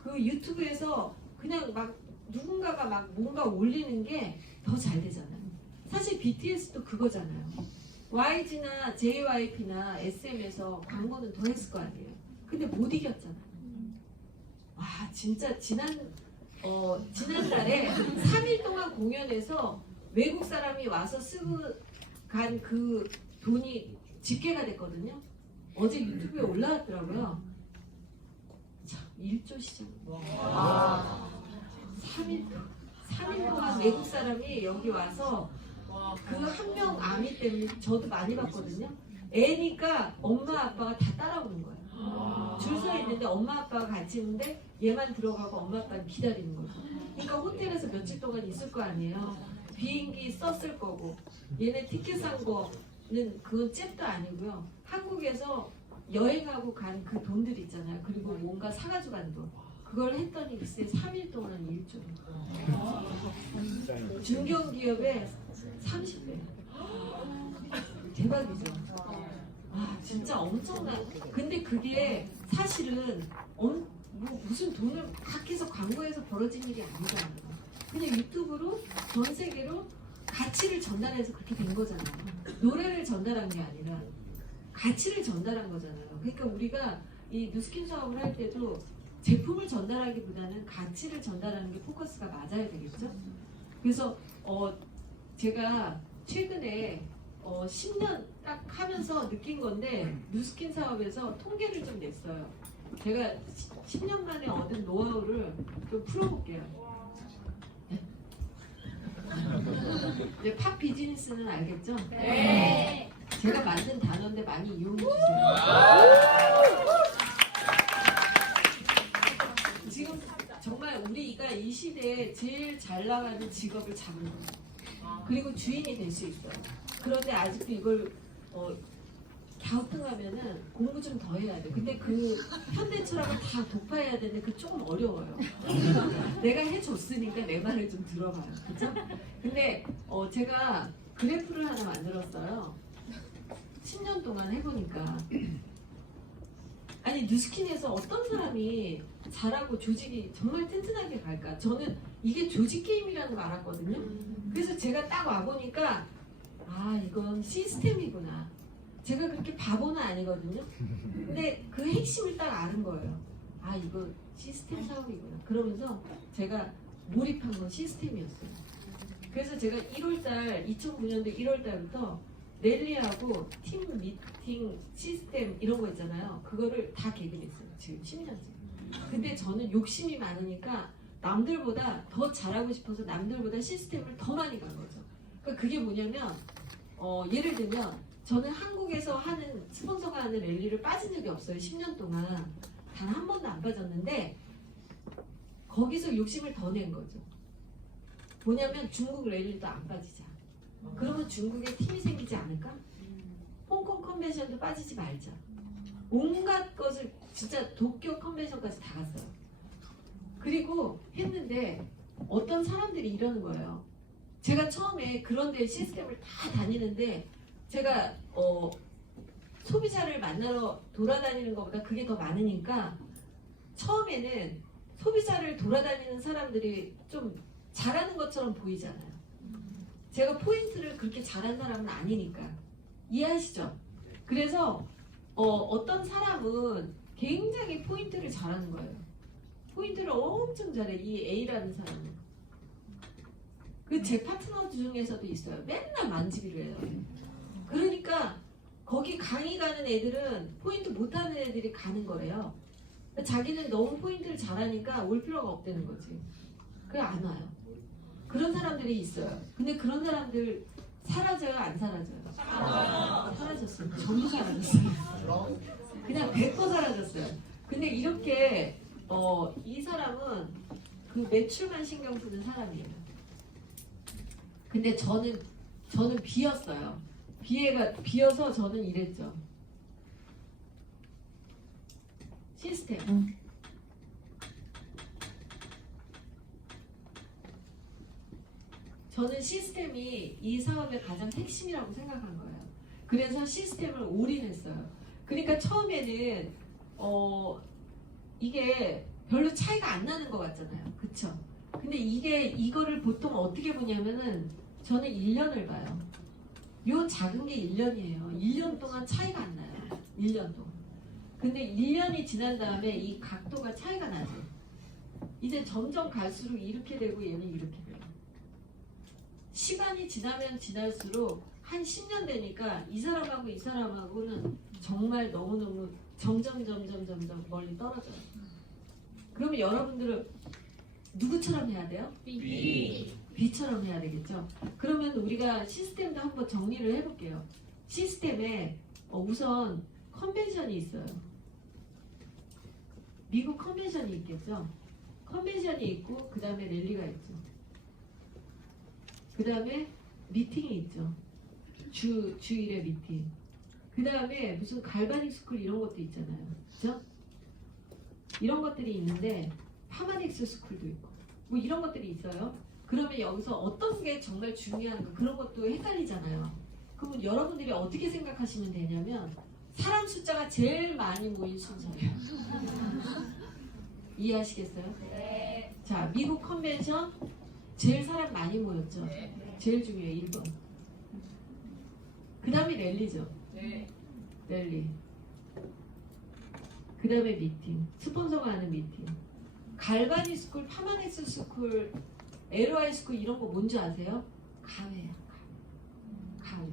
그 유튜브에서 그냥 막 누군가가 막 뭔가 올리는 게 더 잘 되잖아요. 사실 BTS도 그거잖아요. YG나 JYP나 SM에서 광고는 더 했을 거 아니에요. 근데 못 이겼잖아요. 와 진짜 지난달에 3일 동안 공연해서 외국 사람이 와서 쓰고 간 그 돈이 집계가 됐거든요. 어제 유튜브에 올라왔더라고요. 참 1조 시장. 3일 동안 외국 사람이 여기 와서 그 한 명 아미 때문에 저도 많이 봤거든요. 애니까 엄마 아빠가 다 따라오는 거예요. 줄 서 있는데 엄마 아빠가 같이 있는데 얘만 들어가고 엄마 아빠는 기다리는 거죠. 그러니까 호텔에서 며칠 동안 있을 거 아니에요. 비행기 썼을 거고 얘네 티켓 산 거는 그건 잽도 아니고요. 한국에서 여행하고 간 그 돈들 있잖아요. 그리고 뭔가 사가지고 간 돈. 그걸 했더니 글쎄 3일 동안 1조. 중견기업의 30배. 대박이죠. 아 진짜 엄청난. 근데 그게 사실은 뭐 무슨 돈을 막 해서 광고해서 벌어진 일이 아니잖아요. 그냥 유튜브로 전 세계로 가치를 전달해서 그렇게 된 거잖아요. 노래를 전달한 게 아니라 가치를 전달한 거잖아요. 그러니까 우리가 이 뉴스킨 사업을 할 때도 제품을 전달하기보다는 가치를 전달하는 게 포커스가 맞아야 되겠죠. 그래서 제가 최근에 10년 딱 하면서 느낀 건데 뉴스킨 사업에서 통계를 좀 냈어요. 제가 10년 만에 얻은 노하우를 좀 풀어볼게요. 이제 팝 비즈니스는 알겠죠? 네. 제가 만든 단어인데 많이 이용해주세요. 지금 정말 우리가 이 시대에 제일 잘 나가는 직업을 잡은 거예요. 그리고 주인이 될 수 있어요. 그런데 아직도 이걸 다 우등하면은 공부 좀 더 해야 돼. 근데 그 현대 철학을 다 독파해야 되는데 그 조금 어려워요. 내가 해줬으니까 내 말을 좀 들어봐요. 그죠? 근데 제가 그래프를 하나 만들었어요. 10년 동안 해보니까. 아니 뉴스킨에서 어떤 사람이 잘하고 조직이 정말 튼튼하게 갈까? 저는 이게 조직 게임이라는 걸 알았거든요. 그래서 제가 딱 와보니까 아 이건 시스템이구나. 제가 그렇게 바보는 아니거든요. 근데 그 핵심을 딱 아는 거예요. 아 이거 시스템 사업이구나. 그러면서 제가 몰입한 건 시스템이었어요. 그래서 제가 2009년도 1월달부터 랠리하고 팀 미팅 시스템 이런 거 있잖아요. 그거를 다 개발했어요. 지금 10년째. 근데 저는 욕심이 많으니까 남들보다 더 잘하고 싶어서 남들보다 시스템을 더 많이 간 거죠. 그러니까 그게 뭐냐면 예를 들면 저는 한국에서 하는 스폰서가 하는 랠리를 빠진 적이 없어요. 10년 동안 단 한 번도 안 빠졌는데 거기서 욕심을 더 낸 거죠. 뭐냐면 중국 랠리도 안 빠지자. 그러면 중국에 팀이 생기지 않을까? 홍콩 컨벤션도 빠지지 말자. 온갖 것을 진짜 도쿄 컨벤션까지 다 갔어요. 그리고 했는데 어떤 사람들이 이러는 거예요. 제가 처음에 그런 데 시스템을 다 다니는데 제가 소비자를 만나러 돌아다니는 것보다 그게 더 많으니까 처음에는 소비자를 돌아다니는 사람들이 좀 잘하는 것처럼 보이잖아요. 제가 포인트를 그렇게 잘한 사람은 아니니까 이해하시죠? 그래서 어떤 사람은 굉장히 포인트를 잘하는 거예요. 포인트를 엄청 잘해. 이 A라는 사람은. 그 제 파트너 중에서도 있어요. 맨날 만지기를 해요. 그러니까 거기 강의 가는 애들은 포인트 못하는 애들이 가는 거래요. 자기는 너무 포인트를 잘하니까 올 필요가 없다는 거지. 그래 안 와요. 그런 사람들이 있어요. 근데 그런 사람들 사라져요? 안 사라져요? 사라졌어요. 전부 사라졌어요. 그냥 100% 사라졌어요. 근데 이렇게 이 사람은 그 매출만 신경 쓰는 사람이에요. 근데 저는 비었어요. 비어서 저는 이랬죠. 시스템. 저는 시스템이 이 사업의 가장 핵심이라고 생각한 거예요. 그래서 시스템을 올인했어요. 그러니까 처음에는 이게 별로 차이가 안 나는 것 같잖아요. 그쵸? 근데 이거를 보통 어떻게 보냐면은 저는 1년을 봐요. 요 작은 게 1년이에요. 1년 동안 차이가 안 나요. 1년 동안. 근데 1년이 지난 다음에 이 각도가 차이가 나죠. 이제 점점 갈수록 이렇게 되고 얘는 이렇게 돼요. 시간이 지나면 지날수록 한 10년 되니까 이 사람하고 이 사람하고는 정말 너무너무 점점 멀리 떨어져요. 그러면 여러분들은 누구처럼 해야 돼요? B처럼 해야 되겠죠. 그러면 우리가 시스템도 한번 정리를 해볼게요. 시스템에 우선 컨벤션이 있어요. 미국 컨벤션이 있겠죠. 컨벤션이 있고 그 다음에 랠리가 있죠. 그 다음에 미팅이 있죠. 주일에 미팅. 그 다음에 무슨 갈바닉 스쿨 이런 것도 있잖아요. 그죠? 이런 것들이 있는데 파마닉스 스쿨도 있고 뭐 이런 것들이 있어요. 그러면 여기서 어떤 게 정말 중요한가 그런 것도 헷갈리잖아요. 그러면 여러분들이 어떻게 생각하시면 되냐면 사람 숫자가 제일 많이 모인 순서예요. 이해하시겠어요? 네. 자, 미국 컨벤션 제일 사람 많이 모였죠. 제일 중요해요. 1번. 그 다음에 랠리죠. 랠리. 그 다음에 미팅. 스폰서가 하는 미팅. 갈바니 스쿨, 파마넥스 스쿨, LY 스쿨 이런 거 뭔지 아세요? 가회야. 가회.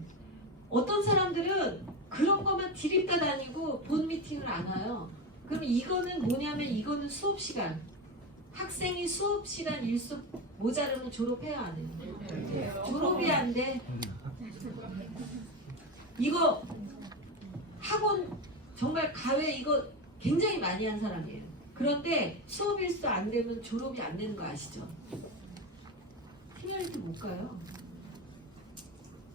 어떤 사람들은 그런 것만 디립다 다니고 본 미팅을 안 와요. 그럼 이거는 뭐냐면 이거는 수업 시간. 학생이 수업 시간 일수 모자르면 졸업해야 안 해요. 졸업이 안 돼. 이거 학원 정말 가회 이거 굉장히 많이 한 사람이에요. 그런데 수업 일수 안 되면 졸업이 안 되는 거 아시죠? 팀열도 못 가요.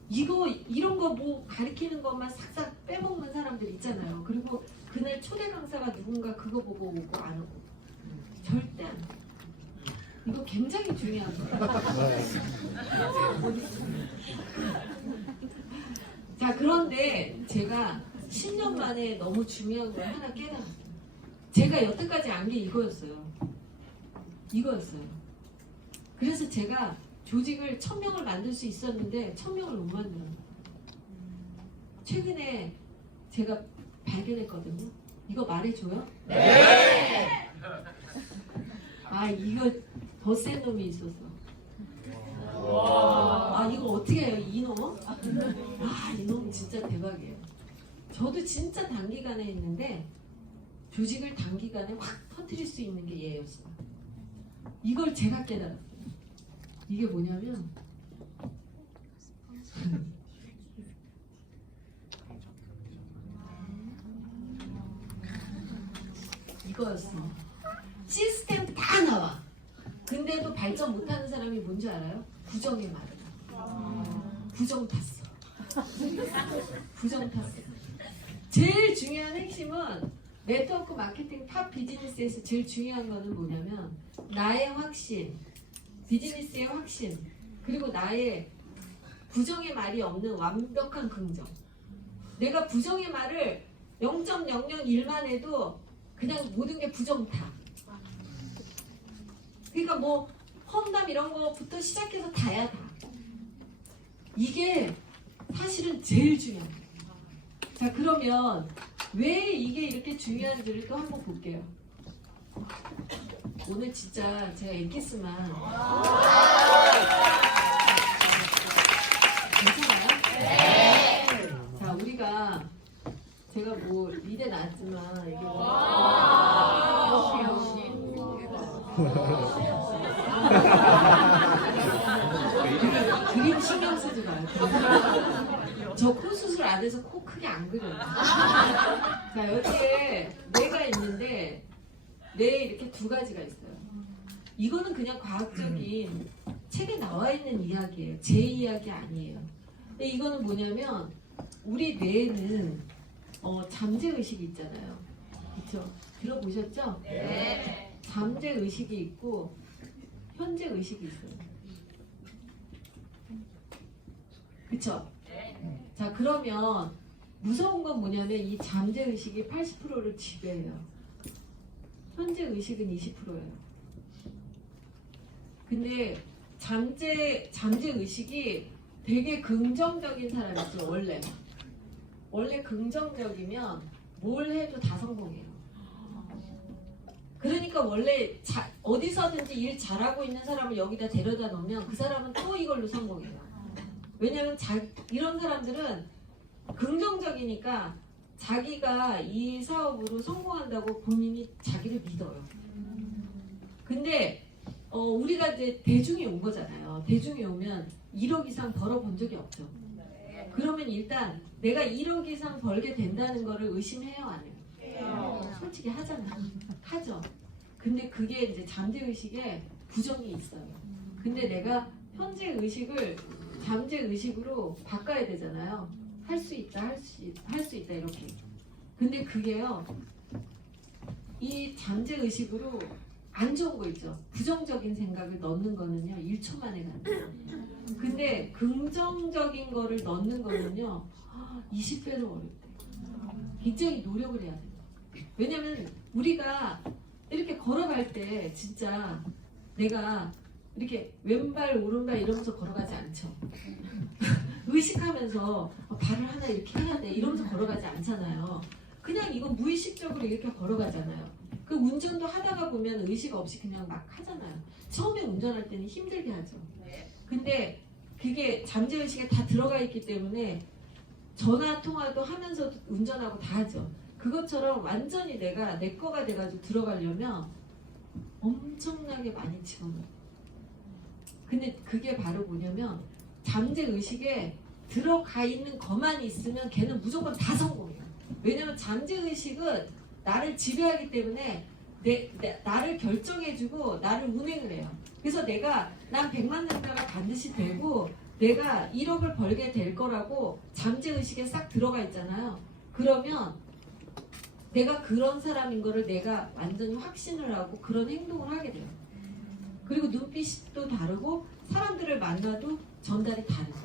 이런 거 뭐 가르치는 것만 싹싹 빼먹는 사람 그리고 그날 초대 강사가 누군가 그거 보고 오고 안 오고 절대 안 돼. 이거 굉장히 중요한 거예요. 자, 그런데 제가 10년 만에 너무 중요한 걸 하나 깨달았어요. 제가 여태까지 안 게 이거였어요. 그래서 제가 조직을 1000명을 만들 수 있었는데 1000명을 못 만들어요. 최근에 제가 발견했거든요. 이거 말해줘요? 네! 아, 이거 더 센 놈이 있었어. 아, 이거 어떻게 해요? 이놈? 아, 이놈 진짜 대박이에요. 저도 진짜 단기간에 했는데 조직을 단기간에 확 터뜨릴 수 있는 게 얘였어요. 이걸 제가 깨달았어요. 이게 뭐냐면 이거였어. 시스템 다 나와. 근데도 발전 못하는 사람이 뭔지 알아요? 부정의 말이야. 부정 탔어. 부정 탔어. 제일 중요한 핵심은 네트워크 마케팅 탑 비즈니스에서 제일 중요한 거는 뭐냐면 나의 확신, 비즈니스의 확신, 그리고 나의 부정의 말이 없는 완벽한 긍정. 내가 부정의 말을 0.001만 해도 그냥 모든 게 부정타. 그러니까 뭐 험담 이런 거부터 시작해서 다야 다. 이게 사실은 제일 중요한 거예요. 자, 그러면 왜 이게 이렇게 중요한지를 또 한번 볼게요. 오늘 진짜 제가 엑기스만 괜찮아요? 네. 자, 우리가 제가 뭐 미대 나왔지만 이게 그림 신경 쓰지 마요. 저 코 수술 안 해서 코 크게 안 그려요. 자, 여기에 뇌가 있는데 뇌에 이렇게 두 가지가 있어요. 이거는 그냥 과학적인 책에 나와 있는 이야기예요. 제 이야기 아니에요. 근데 이거는 뭐냐면 우리 뇌에는 잠재의식이 있잖아요. 그렇죠? 들어보셨죠? 네. 잠재의식이 있고 현재의식이 있어요. 그쵸? 자, 그러면 무서운 건 뭐냐면 이 잠재의식이 80%를 지배해요. 현재의식은 20%예요. 근데 잠재의식이 되게 긍정적인 사람이죠. 원래 긍정적이면 뭘 해도 다 성공해요. 그러니까 원래 어디서든지 일 잘하고 있는 사람을 여기다 데려다 놓으면 그 사람은 또 이걸로 성공해요. 왜냐면 이런 사람들은 긍정적이니까 자기가 이 사업으로 성공한다고 본인이 자기를 믿어요. 근데 우리가 이제 대중이 온 거잖아요. 대중이 오면 1억 이상 벌어본 적이 없죠. 그러면 일단 내가 1억 이상 벌게 된다는 거를 의심해요, 안 해요? 솔직히 하잖아. 하죠. 근데 그게 이제 잠재의식에 부정이 있어요. 근데 내가 현재의식을 잠재의식으로 바꿔야 되잖아요. 할 수 있다, 할 수 있다 이렇게. 근데 그게요, 이 잠재의식으로 안 좋은 거 있죠. 부정적인 생각을 넣는 거는요 1초 만에 가는 거예요. 근데 긍정적인 거를 넣는 거는요 20배로 어렵대. 굉장히 노력을 해야 돼요. 왜냐면 우리가 이렇게 걸어갈 때 진짜 내가 이렇게 왼발 오른발 이러면서 걸어가지 않죠. 의식하면서 발을 하나 이렇게 해야 돼 이러면서 걸어가지 않잖아요. 그냥 이거 무의식적으로 이렇게 걸어가잖아요. 그 운전도 하다가 보면 의식 없이 그냥 막 하잖아요. 처음에 운전할 때는 힘들게 하죠. 근데 그게 잠재의식에 다 들어가 있기 때문에 전화 통화도 하면서 운전하고 다 하죠. 그것처럼 완전히 내가 내 거가 돼가지고 들어가려면 엄청나게 많이 집어넣어요. 근데 그게 바로 뭐냐면 잠재의식에 들어가 있는 것만 있으면 걔는 무조건 다 성공해요. 왜냐면 잠재의식은 나를 지배하기 때문에 나를 결정해주고 나를 운행을 해요. 그래서 난 100만 단가가 반드시 되고 내가 1억을 벌게 될 거라고 잠재의식에 싹 들어가 있잖아요. 그러면 내가 그런 사람인 거를 내가 완전히 확신을 하고 그런 행동을 하게 돼요. 그리고 눈빛도 다르고 사람들을 만나도 전달이 다르고.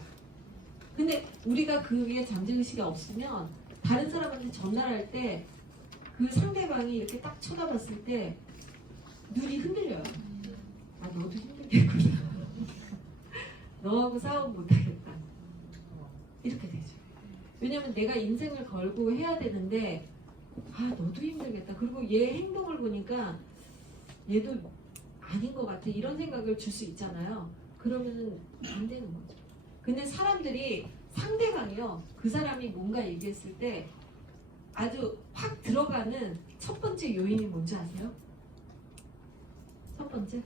근데 우리가 그 위에 잠재의식이 없으면 다른 사람한테 전달할 때 그 상대방이 이렇게 딱 쳐다봤을 때 눈이 흔들려요. 아, 너도 힘들겠구나. 너하고 싸움 못하겠다. 이렇게 되죠. 왜냐면 내가 인생을 걸고 해야 되는데 아, 너도 힘들겠다. 그리고 얘 행동을 보니까 얘도 아닌 것 같아. 이런 생각을 줄 수 있잖아요. 그러면은 안 되는 거죠. 근데 사람들이 상대방이요. 그 사람이 뭔가 얘기했을 때 아주 확 들어가는 첫 번째 요인이 뭔지 아세요? 첫 번째?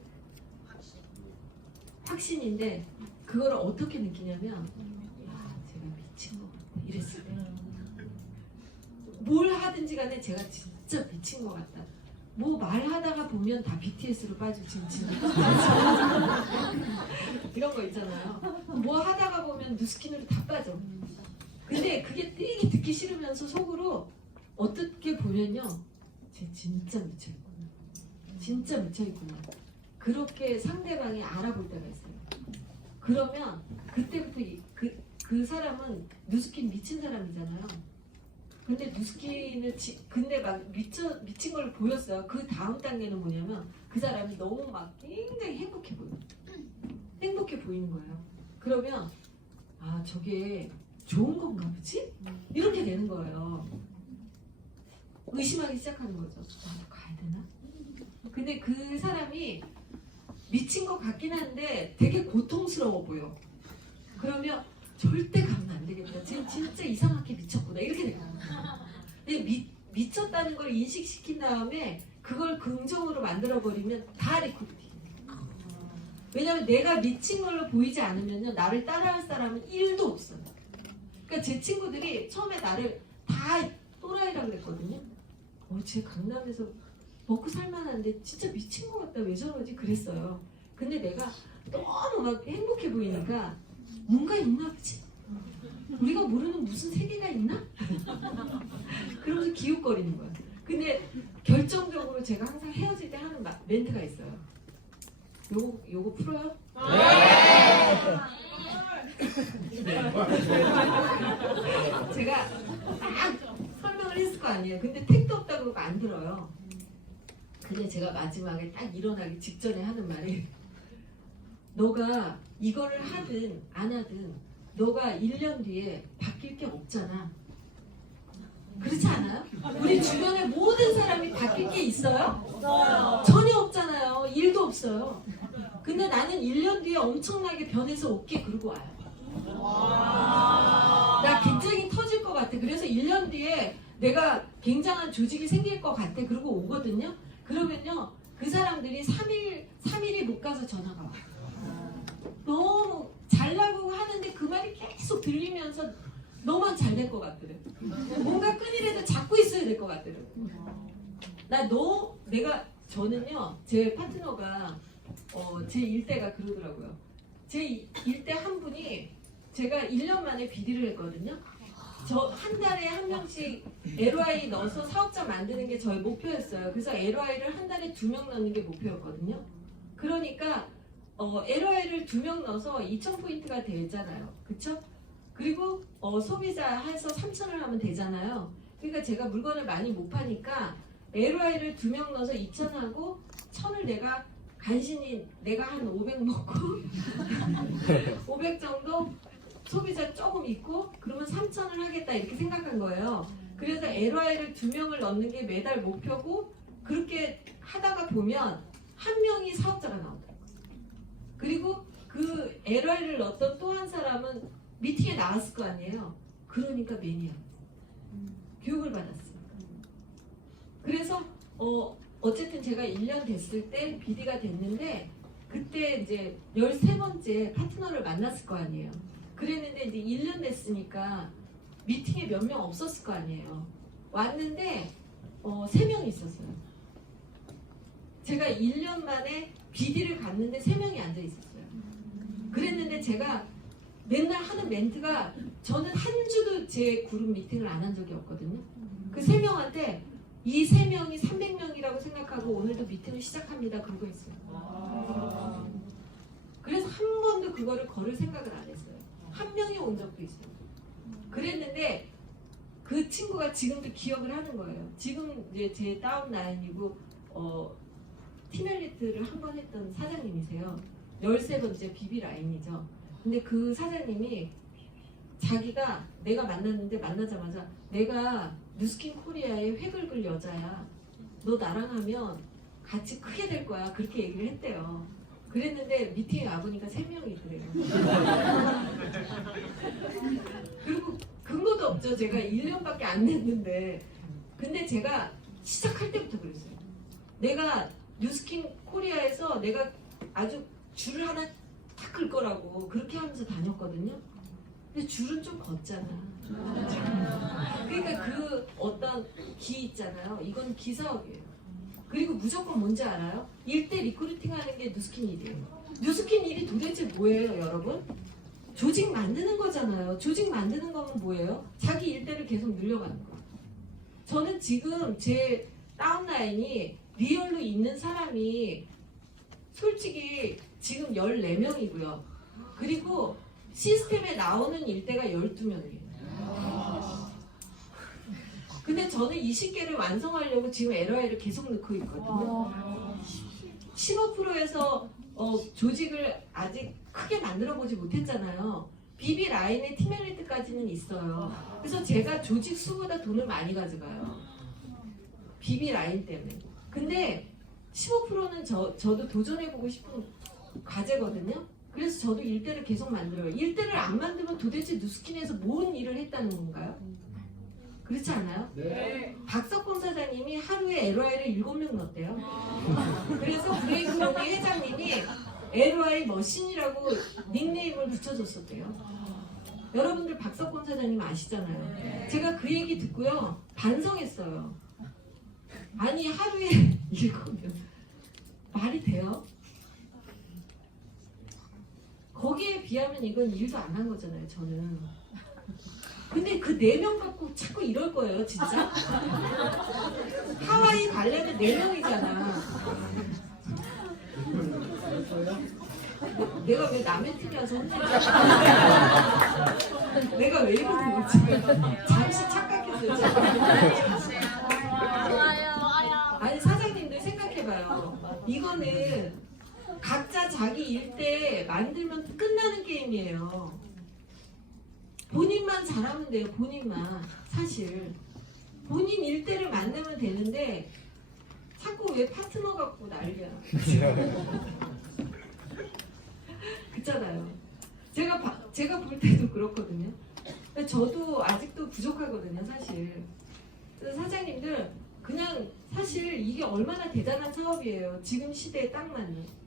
확신인데 그걸 어떻게 느끼냐면 야, 제가 미친 것 같다. 이랬을 때. 뭘 하든지 간에 제가 진짜 미친 것 같다. 뭐 말하다가 보면 다 BTS로 빠지고 지금 이런 거 있잖아요. 뭐 하다가 보면 뉴스킨으로 다 빠져. 근데 그게 되게 듣기 싫으면서 속으로 어떻게 보면요, 쟤 진짜 미쳐있구나. 진짜 미쳐있구나. 그렇게 상대방이 알아볼 때가 있어요. 그러면 그때부터 그 사람은 뉴스킨 미친 사람이잖아요. 근데 뉴스킨을 근데 막 미친 걸 보였어요. 그 다음 단계는 뭐냐면 그 사람이 너무 막 굉장히 행복해 보여요. 행복해 보이는 거예요. 그러면 아, 저게 좋은 건가 보지? 이렇게 되는 거예요. 의심하기 시작하는 거죠. 나도 가야 되나? 근데 그 사람이 미친 것 같긴 한데 되게 고통스러워 보여. 그러면 절대 가면 안 되겠다. 쟤 진짜 이상하게 미쳤구나. 이렇게 돼요. 근데 미쳤다는 걸 인식시킨 다음에 그걸 긍정으로 만들어버리면 다 리코딩. 왜냐면 내가 미친 걸로 보이지 않으면요, 나를 따라할 사람은 1도 없어요. 그러니까 제 친구들이 처음에 나를 다 또라이라고 그랬거든요. 쟤 강남에서 먹고 살만한데 진짜 미친 것 같다. 왜 저러지? 그랬어요. 근데 내가 너무 막 행복해 보이니까 뭔가 있나 보지? 우리가 모르는 무슨 세계가 있나? 그러면서 기웃거리는 거야. 근데 결정적으로 제가 항상 헤어질 때 하는 멘트가 있어요. 요거 풀어요? 제가 막 설명을 했을 거 아니에요. 근데 택도 없다고 그러고 안 들어요. 근데 제가 마지막에 딱 일어나기 직전에 하는 말이 너가 이거를 하든 안 하든 너가 1년 뒤에 바뀔 게 없잖아. 그렇지 않아요? 우리 주변에 모든 사람이 바뀔 게 있어요? 전혀 없잖아요. 일도 없어요. 근데 나는 1년 뒤에 엄청나게 변해서 올게 그러고 와요. 나 굉장히 터질 것 같아. 그래서 1년 뒤에 내가 굉장한 조직이 생길 것 같아. 그러고 오거든요. 그러면요, 그 사람들이 3일이 못 가서 전화가 와요. 너무 잘나고 하는데 그 말이 계속 들리면서 너만 잘 될 것 같더래. 뭔가 끈이라도 잡고 있어야 될 것 같더래. 저는요, 제 파트너가 제 일대가 그러더라고요. 제 일대 한 분이 제가 1년 만에 비리를 했거든요. 저 한 달에 한 명씩 LOI 넣어서 사업자 만드는 게 저의 목표였어요. 그래서 LOI를 한 달에 2명 넣는 게 목표였거든요. 그러니까 LOI를 2명 넣어서 2,000포인트가 되잖아요. 그쵸? 그리고 소비자 해서 3,000을 하면 되잖아요. 그러니까 제가 물건을 많이 못 파니까 LOI를 2명 넣어서 2,000하고 1,000을 내가 간신히 내가 한 500 먹고 500 정도 소비자 조금 있고 그러면 3,000을 하겠다 이렇게 생각한 거예요. 그래서 LOI를 2명을 넣는 게 매달 목표고 그렇게 하다가 보면 한 명이 사업자가 나오더라고요. 그리고 그 LOI를 넣었던 또 한 사람은 미팅에 나왔을 거 아니에요. 그러니까 매니아 교육을 받았어요. 그래서 어쨌든 제가 1년 됐을 때 BD가 됐는데 그때 이제 13번째 파트너를 만났을 거 아니에요. 그랬는데 이제 1년 됐으니까 미팅에 몇 명 없었을 거 아니에요. 왔는데 3명이 있었어요. 제가 1년 만에 BD를 갔는데 3명이 앉아 있었어요. 그랬는데 제가 맨날 하는 멘트가 저는 한 주도 제 그룹 미팅을 안 한 적이 없거든요. 그 3명한테 이 3명이 300명이라고 생각하고 오늘도 미팅을 시작합니다. 그러고 있어요. 그래서 한 번도 그거를 걸을 생각을 안 했어요. 한 명이 온 적도 있어요. 그랬는데 그 친구가 지금도 기억을 하는 거예요. 지금 이제 제 다운라인이고 티멜리트를 한 번 했던 사장님이세요. 13번째 비비라인이죠. 근데 그 사장님이 자기가 내가 만났는데 만나자마자 내가 뉴스킨 코리아의 획을 글 여자야. 너 나랑 하면 같이 크게 될 거야. 그렇게 얘기를 했대요. 그랬는데 미팅에 와보니까 3명이더래요. 그리고 근거도 없죠. 제가 1년밖에 안 됐는데. 근데 제가 시작할 때부터 그랬어요. 내가 뉴스킨 코리아에서 내가 아주 줄을 하나 탁 긁 거라고 그렇게 하면서 다녔거든요. 근데 줄은 좀 걷잖아. 그러니까 그 어떤 기 있잖아요. 이건 기사업이에요. 그리고 무조건 뭔지 알아요? 일대 리크루팅 하는 게 뉴스킨 일이에요. 뉴스킨 일이 도대체 뭐예요, 여러분? 조직 만드는 거잖아요. 조직 만드는 거는 뭐예요? 자기 일대를 계속 늘려가는 거. 저는 지금 제 다운라인이 리얼로 있는 사람이 솔직히 지금 14명이고요. 그리고 시스템에 나오는 일대가 12명이에요. 근데 저는 20개를 완성하려고 지금 LOI를 계속 넣고 있거든요. 15%에서 조직을 아직 크게 만들어보지 못했잖아요. 비비 라인의 티멜리트까지는 있어요. 그래서 제가 조직 수보다 돈을 많이 가져가요. 비비 라인 때문에. 근데 15%는 저도 도전해보고 싶은 과제거든요. 그래서 저도 일대를 계속 만들어요. 일대를 안 만들면 도대체 뉴스킨에서 뭔 일을 했다는 건가요? 그렇지 않아요? 네. 박석권 사장님이 하루에 LOI를 7명 넣었대요. 그래서 브레이크로니 회장님이 LOI 머신이라고 닉네임을 붙여줬었대요. 여러분들 박석권 사장님 아시잖아요. 제가 그 얘기 듣고요. 반성했어요. 아니 하루에 7명 말이 돼요? 거기에 비하면 이건 일도 안 한 거잖아요. 저는. 근데 그 4명 갖고 자꾸 이럴 거예요. 진짜? 하와이 갈래는 4명이잖아. 내가 왜 남의 팀이 와서 혼내냐? 내가 왜 이러는 거지? 잠시 착각했어요. 아니 사장님들 생각해봐요. 이거는 각자 자기 일대 만들면 끝나는 게임이에요. 본인만 잘하면 돼요. 본인만. 사실 본인 일대를 만들면 되는데 자꾸 왜 파트너 갖고 난리야. 그렇잖아요. 제가 볼 때도 그렇거든요. 근데 저도 아직도 부족하거든요. 사실. 그래서 사장님들 그냥 사실 이게 얼마나 대단한 사업이에요. 지금 시대에 딱 맞는.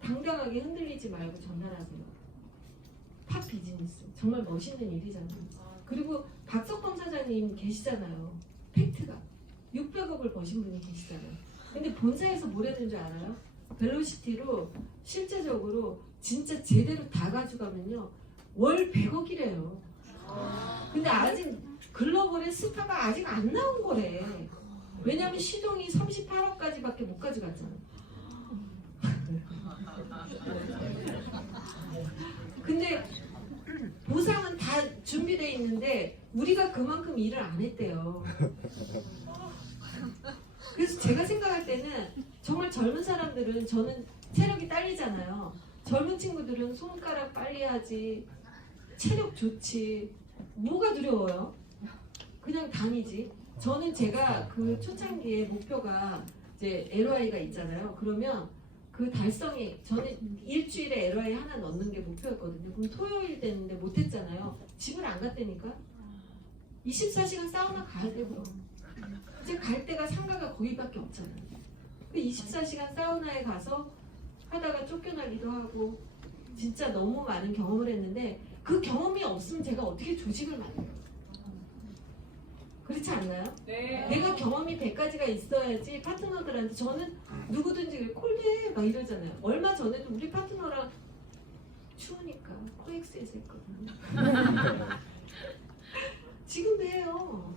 당당하게 흔들리지 말고 전환하세요. 팝 비즈니스 정말 멋있는 일이잖아요. 그리고 박석범 사장님 계시잖아요. 팩트가 600억을 버신 분이 계시잖아요. 근데 본사에서 뭘 했는 줄 알아요? 벨로시티로 실제적으로 진짜 제대로 다 가져가면요 월 100억이래요. 근데 아직 글로벌의 스파가 아직 안 나온 거래. 왜냐면 시동이 38억까지밖에 못 가져갔잖아. 근데 보상은 다 준비되어 있는데 우리가 그만큼 일을 안 했대요. 그래서 제가 생각할 때는 정말 젊은 사람들은 저는 체력이 딸리잖아요. 젊은 친구들은 손가락 빨리 하지, 체력 좋지, 뭐가 두려워요? 그냥 다니지. 저는 제가 그 초창기에 목표가 이제 LOI가 있잖아요. 그러면 그 달성이 저는 일주일에 LOI 하나 넣는 게 목표였거든요. 그럼 토요일 됐는데 못했잖아요. 집을 안 갔다니까. 24시간 사우나 가야 되고 이제 갈 데가 상가가 거기밖에 없잖아요. 24시간 사우나에 가서 하다가 쫓겨나기도 하고 진짜 너무 많은 경험을 했는데 그 경험이 없으면 제가 어떻게 조직을 만들어요? 그렇지 않나요? 네. 내가 경험이 100가지가 있어야지 파트너들한테 저는 누구든지 콜해 막 이러잖아요. 얼마 전에도 우리 파트너랑 추우니까 코엑스에서 했거든요. 지금도 해요.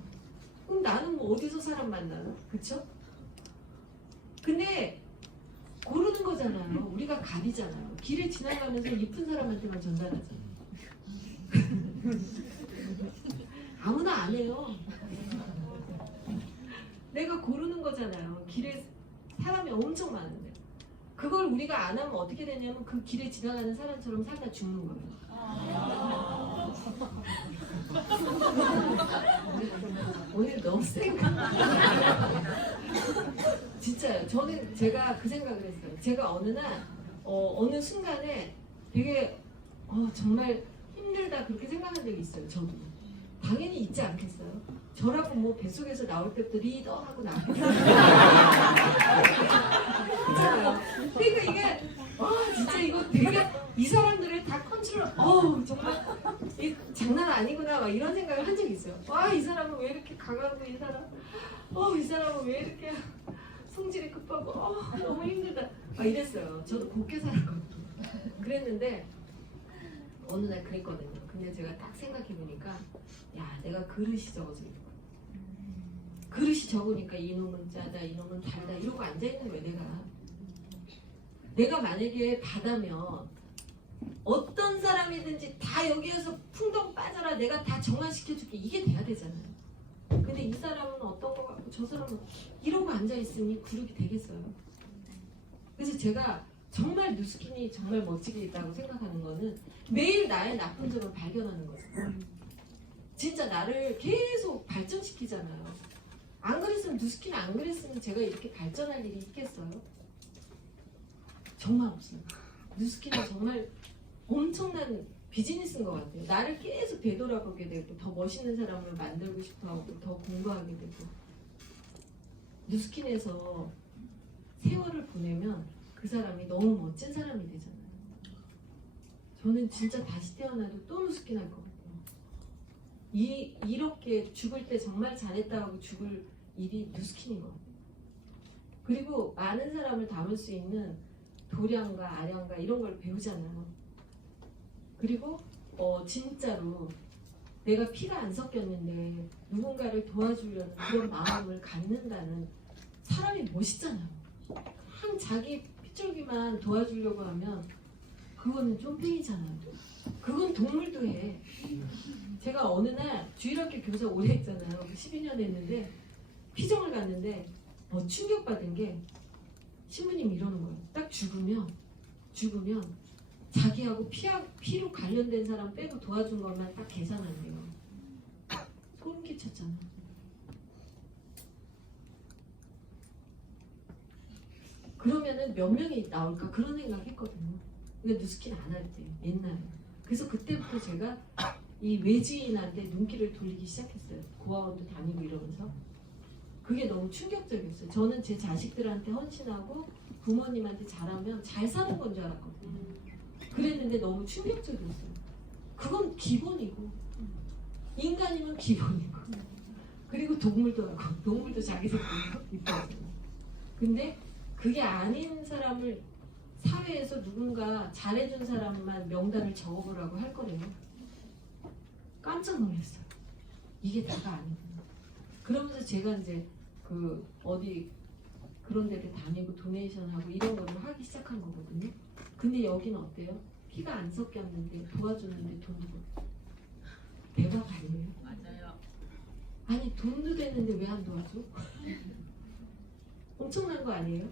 그럼 나는 뭐 어디서 사람 만나나? 그쵸? 근데 고르는 거잖아요. 우리가 갑이잖아요. 길을 지나가면서 이쁜 사람한테만 전달하잖아요. 아무나 안 해요. 내가 고르는 거잖아요. 길에 사람이 엄청 많은데 그걸 우리가 안 하면 어떻게 되냐면 그 길에 지나가는 사람처럼 살다 죽는 거예요. 오늘 너무 센가? 진짜요. 저는 제가 그 생각을 했어요. 제가 어느 날 어느 순간에 되게 정말 힘들다 그렇게 생각한 적이 있어요. 저도 당연히 있지 않겠어요? 저라고 뭐 뱃속에서 나올 때부터 리더하고 나왔겠어요. 그렇잖아요. 그러니까 이게 진짜 이거 되게 이 사람들을 다 컨트롤 정말 이 장난 아니구나 막 이런 생각을 한 적이 있어요. 이 사람은 왜 이렇게 강하고 이 사람은 왜 이렇게 성질이 급하고 너무 힘들다 막 이랬어요. 저도 곱게 살았거든요. 그랬는데 어느 날 그랬거든요. 근데 제가 딱 생각해보니까 야 내가 그릇이 적어서 이런 거야. 그릇이 적으니까 이놈은 짜다 이놈은 달다 이러고 앉아있는 거예요. 내가 만약에 바다면 어떤 사람이든지 다 여기에서 풍덩 빠져라 내가 다 정화시켜줄게 이게 돼야 되잖아요. 근데 이 사람은 어떤 거 같고 저 사람은 이러고 앉아있으니 그룹이 되겠어요. 그래서 제가 정말 누스킨이 정말 멋지게 있다고 생각하는 거는 매일 나의 나쁜 점을 발견하는 거예요. 진짜 나를 계속 발전시키잖아요. 안 그랬으면 누스킨이 안 그랬으면 제가 이렇게 발전할 일이 있겠어요? 정말 없어요. 누스킨은 정말 엄청난 비즈니스인 것 같아요. 나를 계속 되돌아보게 되고 더 멋있는 사람을 만들고 싶어하고 더 공부하게 되고 누스킨에서 세월을 보내면 그 사람이 너무 멋진 사람이 되잖아요. 저는 진짜 다시 태어나도 또 누스킨 할 것 같아요. 이렇게 죽을 때 정말 잘했다 하고 죽을 일이 누스킨인 것 같아요. 그리고 많은 사람을 담을 수 있는 도량과 아량과 이런 걸 배우잖아요. 그리고 진짜로 내가 피가 안 섞였는데 누군가를 도와주려는 그런 마음을 갖는다는 사람이 멋있잖아요. 한 자기 핏줄기만 도와주려고 하면 그거는 쫌팽이잖아요. 그건 동물도 해. 제가 어느 날 주일학교 교사 오래 했잖아요. 12년 했는데 피정을 갔는데 충격받은 게 신부님이 이러는 거예요. 딱 죽으면 자기하고 피로 관련된 사람 빼고 도와준 것만 딱 계산한대요. 소름 끼쳤잖아. 그러면은 몇 명이 나올까 그런 생각했거든요. 근데 누스킨 안 할 때 옛날에. 그래서 그때부터 제가 이 외지인한테 눈길을 돌리기 시작했어요. 고아원도 다니고 이러면서. 그게 너무 충격적이었어요. 저는 제 자식들한테 헌신하고 부모님한테 잘하면 잘 사는 건 줄 알았거든요. 그랬는데 너무 충격적이었어요. 그건 기본이고 인간이면 기본이고 그리고 동물도 하고 동물도 자기 새끼 이뻐하잖아요. 근데 그게 아닌 사람을 사회에서 누군가 잘해준 사람만 명단을 적어보라고 할 거래요. 깜짝 놀랐어요. 이게 다가 아니구나. 그러면서 제가 이제 어디 그런 데를 다니고 도네이션하고 이런 거를 하기 시작한 거거든요. 근데 여기는 어때요? 피가 안 섞였는데 도와주는데 돈도 대박 아니에요? 맞아요. 아니 돈도 되는데 왜 안 도와줘? 엄청난 거 아니에요?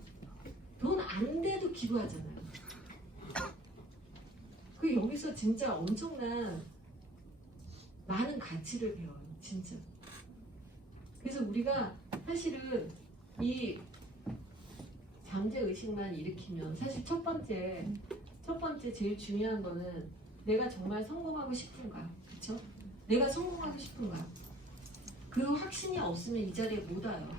돈 안 돼도 기부하잖아요. 그 여기서 진짜 엄청난 많은 가치를 배워요. 진짜. 그래서 우리가 사실은 이 잠재의식만 일으키면 사실 첫 번째 제일 중요한 거는 내가 정말 성공하고 싶은가, 그쵸? 내가 성공하고 싶은가. 그 확신이 없으면 이 자리에 못 와요.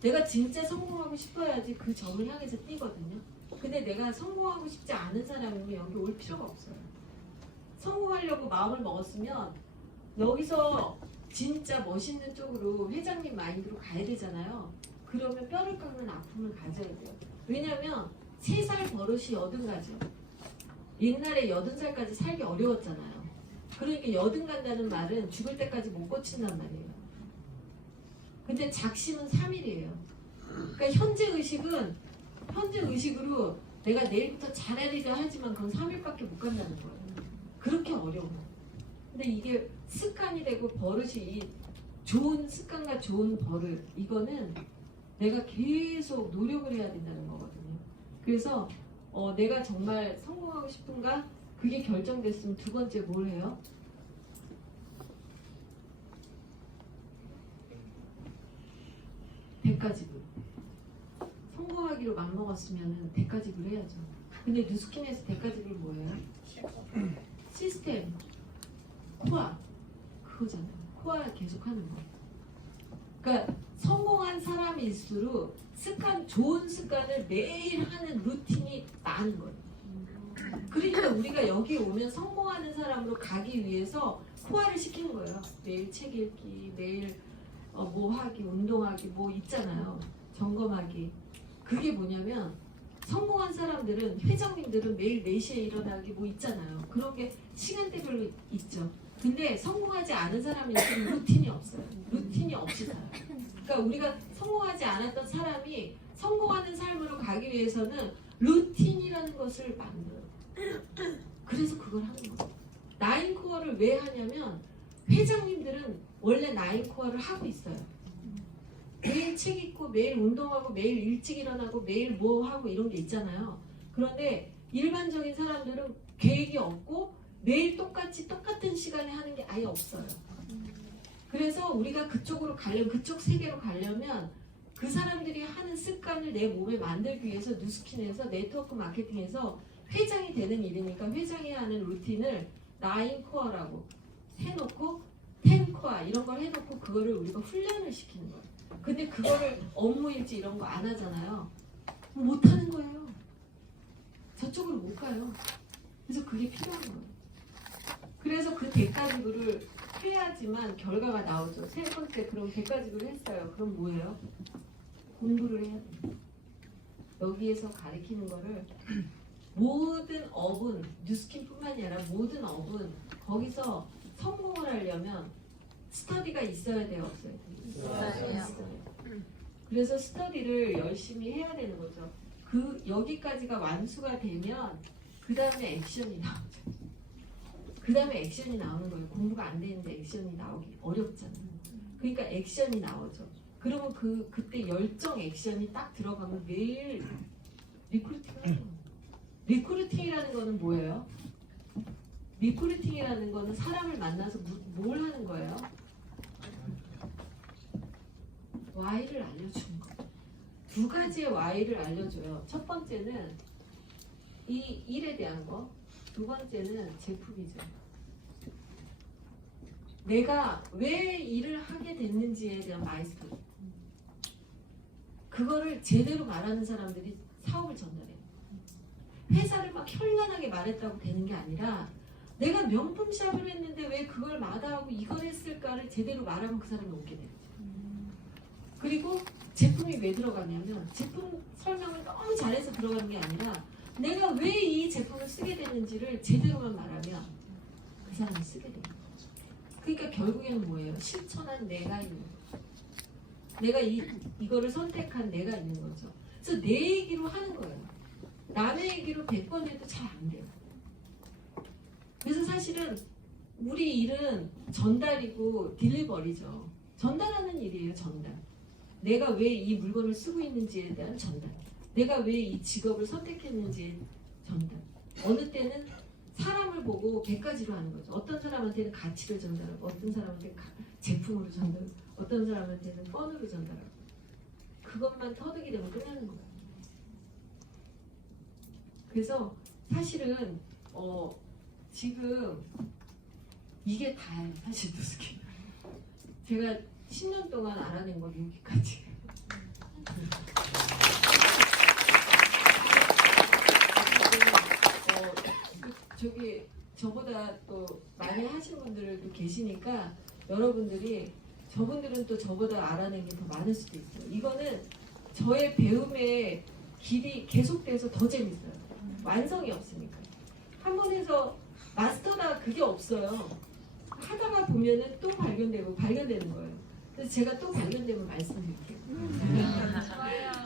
내가 진짜 성공하고 싶어야지 그 점을 향해서 뛰거든요. 근데 내가 성공하고 싶지 않은 사람이면 여기 올 필요가 없어요. 성공하려고 마음을 먹었으면 여기서 진짜 멋있는 쪽으로 회장님 마인드로 가야 되잖아요. 그러면 뼈를 깎는 아픔을 가져야 돼요. 왜냐면 3살 버릇이 80가지요. 옛날에 80살까지 살기 어려웠잖아요. 그러니까 80 간다는 말은 죽을 때까지 못 고친단 말이에요. 근데 작심은 3일이에요. 그러니까 현재 의식으로 내가 내일부터 잘해야겠다 하지만 그건 3일밖에 못 간다는 거예요. 그렇게 어려워요. 근데 이게 습관이 되고 버릇이 이 좋은 습관과 좋은 버릇 이거는 내가 계속 노력을 해야 된다는 거거든요. 그래서 내가 정말 성공하고 싶은가 그게 결정됐으면 두 번째 뭘 해요? 대가지불. 성공하기로 맘먹었으면 대가지불 해야죠. 근데 누스킨에서 대가지불 뭐예요? 시스템, 코어 그거잖아요. 코어 계속 하는 거. 그러니까 성공한 사람일수록 좋은 습관을 매일 하는 루틴이 많은 거예요. 그러니까 우리가 여기 오면 성공하는 사람으로 가기 위해서 코어를 시키는 거예요. 매일 책 읽기, 매일 뭐 하기, 운동하기, 뭐 있잖아요. 점검하기. 그게 뭐냐면 성공한 사람들은 회장님들은 매일 4시에 일어나기 뭐 있잖아요. 그런 게 시간대별로 있죠. 근데 성공하지 않은 사람들은 루틴이 없어요. 루틴이 없이 살아요. 그러니까 우리가 성공하지 않았던 사람이 성공하는 삶으로 가기 위해서는 루틴이라는 것을 만들어요. 그래서 그걸 하는 거예요. 나인코어를 왜 하냐면 회장님들은 원래 나인코어를 하고 있어요. 매일 책 읽고 매일 운동하고 매일 일찍 일어나고 매일 뭐 하고 이런 게 있잖아요. 그런데 일반적인 사람들은 계획이 없고 매일 똑같은 시간에 하는 게 아예 없어요. 그래서 우리가 그쪽 세계로 가려면 그 사람들이 하는 습관을 내 몸에 만들기 위해서 뉴스킨에서 네트워크 마케팅에서 회장이 되는 일이니까 회장이 하는 루틴을 9코어라고 해놓고 10코어 이런 걸 해놓고 그거를 우리가 훈련을 시키는 거예요. 근데 그거를 업무일지 이런 거 안 하잖아요. 못 하는 거예요. 저쪽으로 못 가요. 그래서 그게 필요한 거예요. 그래서 그 대가지구를 해야지만 결과가 나오죠. 세 번째 그럼 대가지구를 했어요. 그럼 뭐예요? 공부를 해야 돼요. 여기에서 가르치는 거를 모든 업은 뉴스킨뿐만이 아니라 모든 업은 거기서 성공을 하려면 스터디가 있어야 돼요, 없어야 돼요? 있어요. 그래서 스터디를 열심히 해야 되는 거죠. 여기까지가 완수가 되면 그 다음에 액션이 나오죠. 그 다음에 액션이 나오는 거예요. 공부가 안 되는데 액션이 나오기 어렵잖아요. 그러니까 액션이 나오죠. 그러면 그때 열정 액션이 딱 들어가면 매일 리크루팅을 하는 거예요. 리크루팅이라는 거는 뭐예요? 리크루팅이라는 거는 사람을 만나서 뭘 하는 거예요? Y를 알려주는 거예요. 두 가지의 Y를 알려줘요. 첫 번째는 이 일에 대한 거, 두 번째는 제품이죠. 내가 왜 일을 하게 됐는지에 대한 마이스터리. 그거를 제대로 말하는 사람들이 사업을 전달해요. 회사를 막 현란하게 말했다고 되는 게 아니라 내가 명품 샵을 했는데 왜 그걸 마다하고 이걸 했을까를 제대로 말하면 그 사람이 오게 돼요. 그리고 제품이 왜 들어가냐면 제품 설명을 너무 잘해서 들어가는 게 아니라 내가 왜 이 제품을 쓰게 됐는지를 제대로만 말하면 그 사람이 쓰게 돼요. 그러니까 결국에는 뭐예요? 실천한 내가 있는 거죠. 내가 이거를 선택한 내가 있는 거죠. 그래서 내 얘기로 하는 거예요. 남의 얘기로 100번 해도 잘 안 돼요. 그래서 사실은 우리 일은 전달이고 딜리버리죠. 전달하는 일이에요. 전달. 내가 왜 이 물건을 쓰고 있는지에 대한 전달. 내가 왜 이 직업을 선택했는지의 전달. 어느 때는 사람을 보고 100가지로 하는 거죠. 어떤 사람한테는 가치를 전달하고 어떤 사람한테는 제품으로 전달하고 어떤 사람한테는 펀으로 전달하고 그것만 터득이 되면 끝나는 거예요. 그래서 사실은 지금 이게 다예요. 사실 뉴스킨. 제가 10년 동안 알아낸 건 여기까지. 저보다 또 많이 하신 분들도 계시니까 여러분들이 저분들은 또 저보다 알아낸 게 더 많을 수도 있어요. 이거는 저의 배움의 길이 계속돼서 더 재밌어요. 완성이 없으니까. 한 번 해서 마스터다 그게 없어요. 하다가 보면은 또 발견되는 거예요. 그래서 제가 또 관련되면 말씀드릴게요.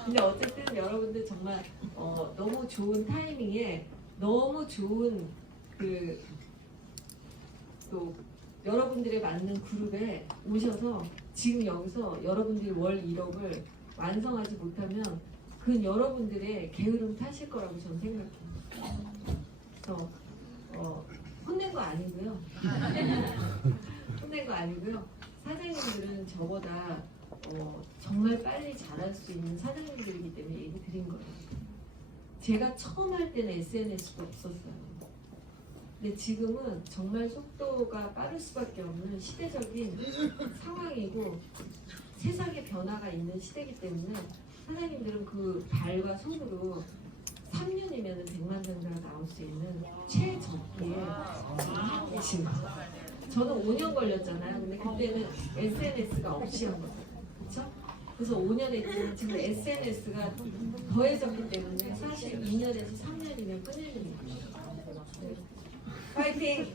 근데 어쨌든 여러분들 정말 너무 좋은 타이밍에 너무 좋은 또 여러분들의 맞는 그룹에 오셔서 지금 여기서 여러분들이 월 1억을 완성하지 못하면 그건 여러분들의 게으름 탓일 거라고 저는 생각해요. 그래서 혼낸 거 아니고요. 혼낸 거 아니고요. 사장님들은 저보다 정말 빨리 잘할 수 있는 사장님들이기 때문에 얘기 드린 거예요. 제가 처음 할 때는 SNS가 없었어요. 근데 지금은 정말 속도가 빠를 수밖에 없는 시대적인 상황이고 세상의 변화가 있는 시대이기 때문에 사장님들은 그 발과 손으로 3년이면 100만 장사가 나올 수 있는 최적기에 하고 계신 거죠. 저는 5년 걸렸잖아요. 근데 그때는 SNS가 없이 한 거죠. 그렇죠? 그래서 5년 했지만 지금 SNS가 더해졌기 때문에 사실 2년에서 3년이면 끝내는 거예요. 파이팅!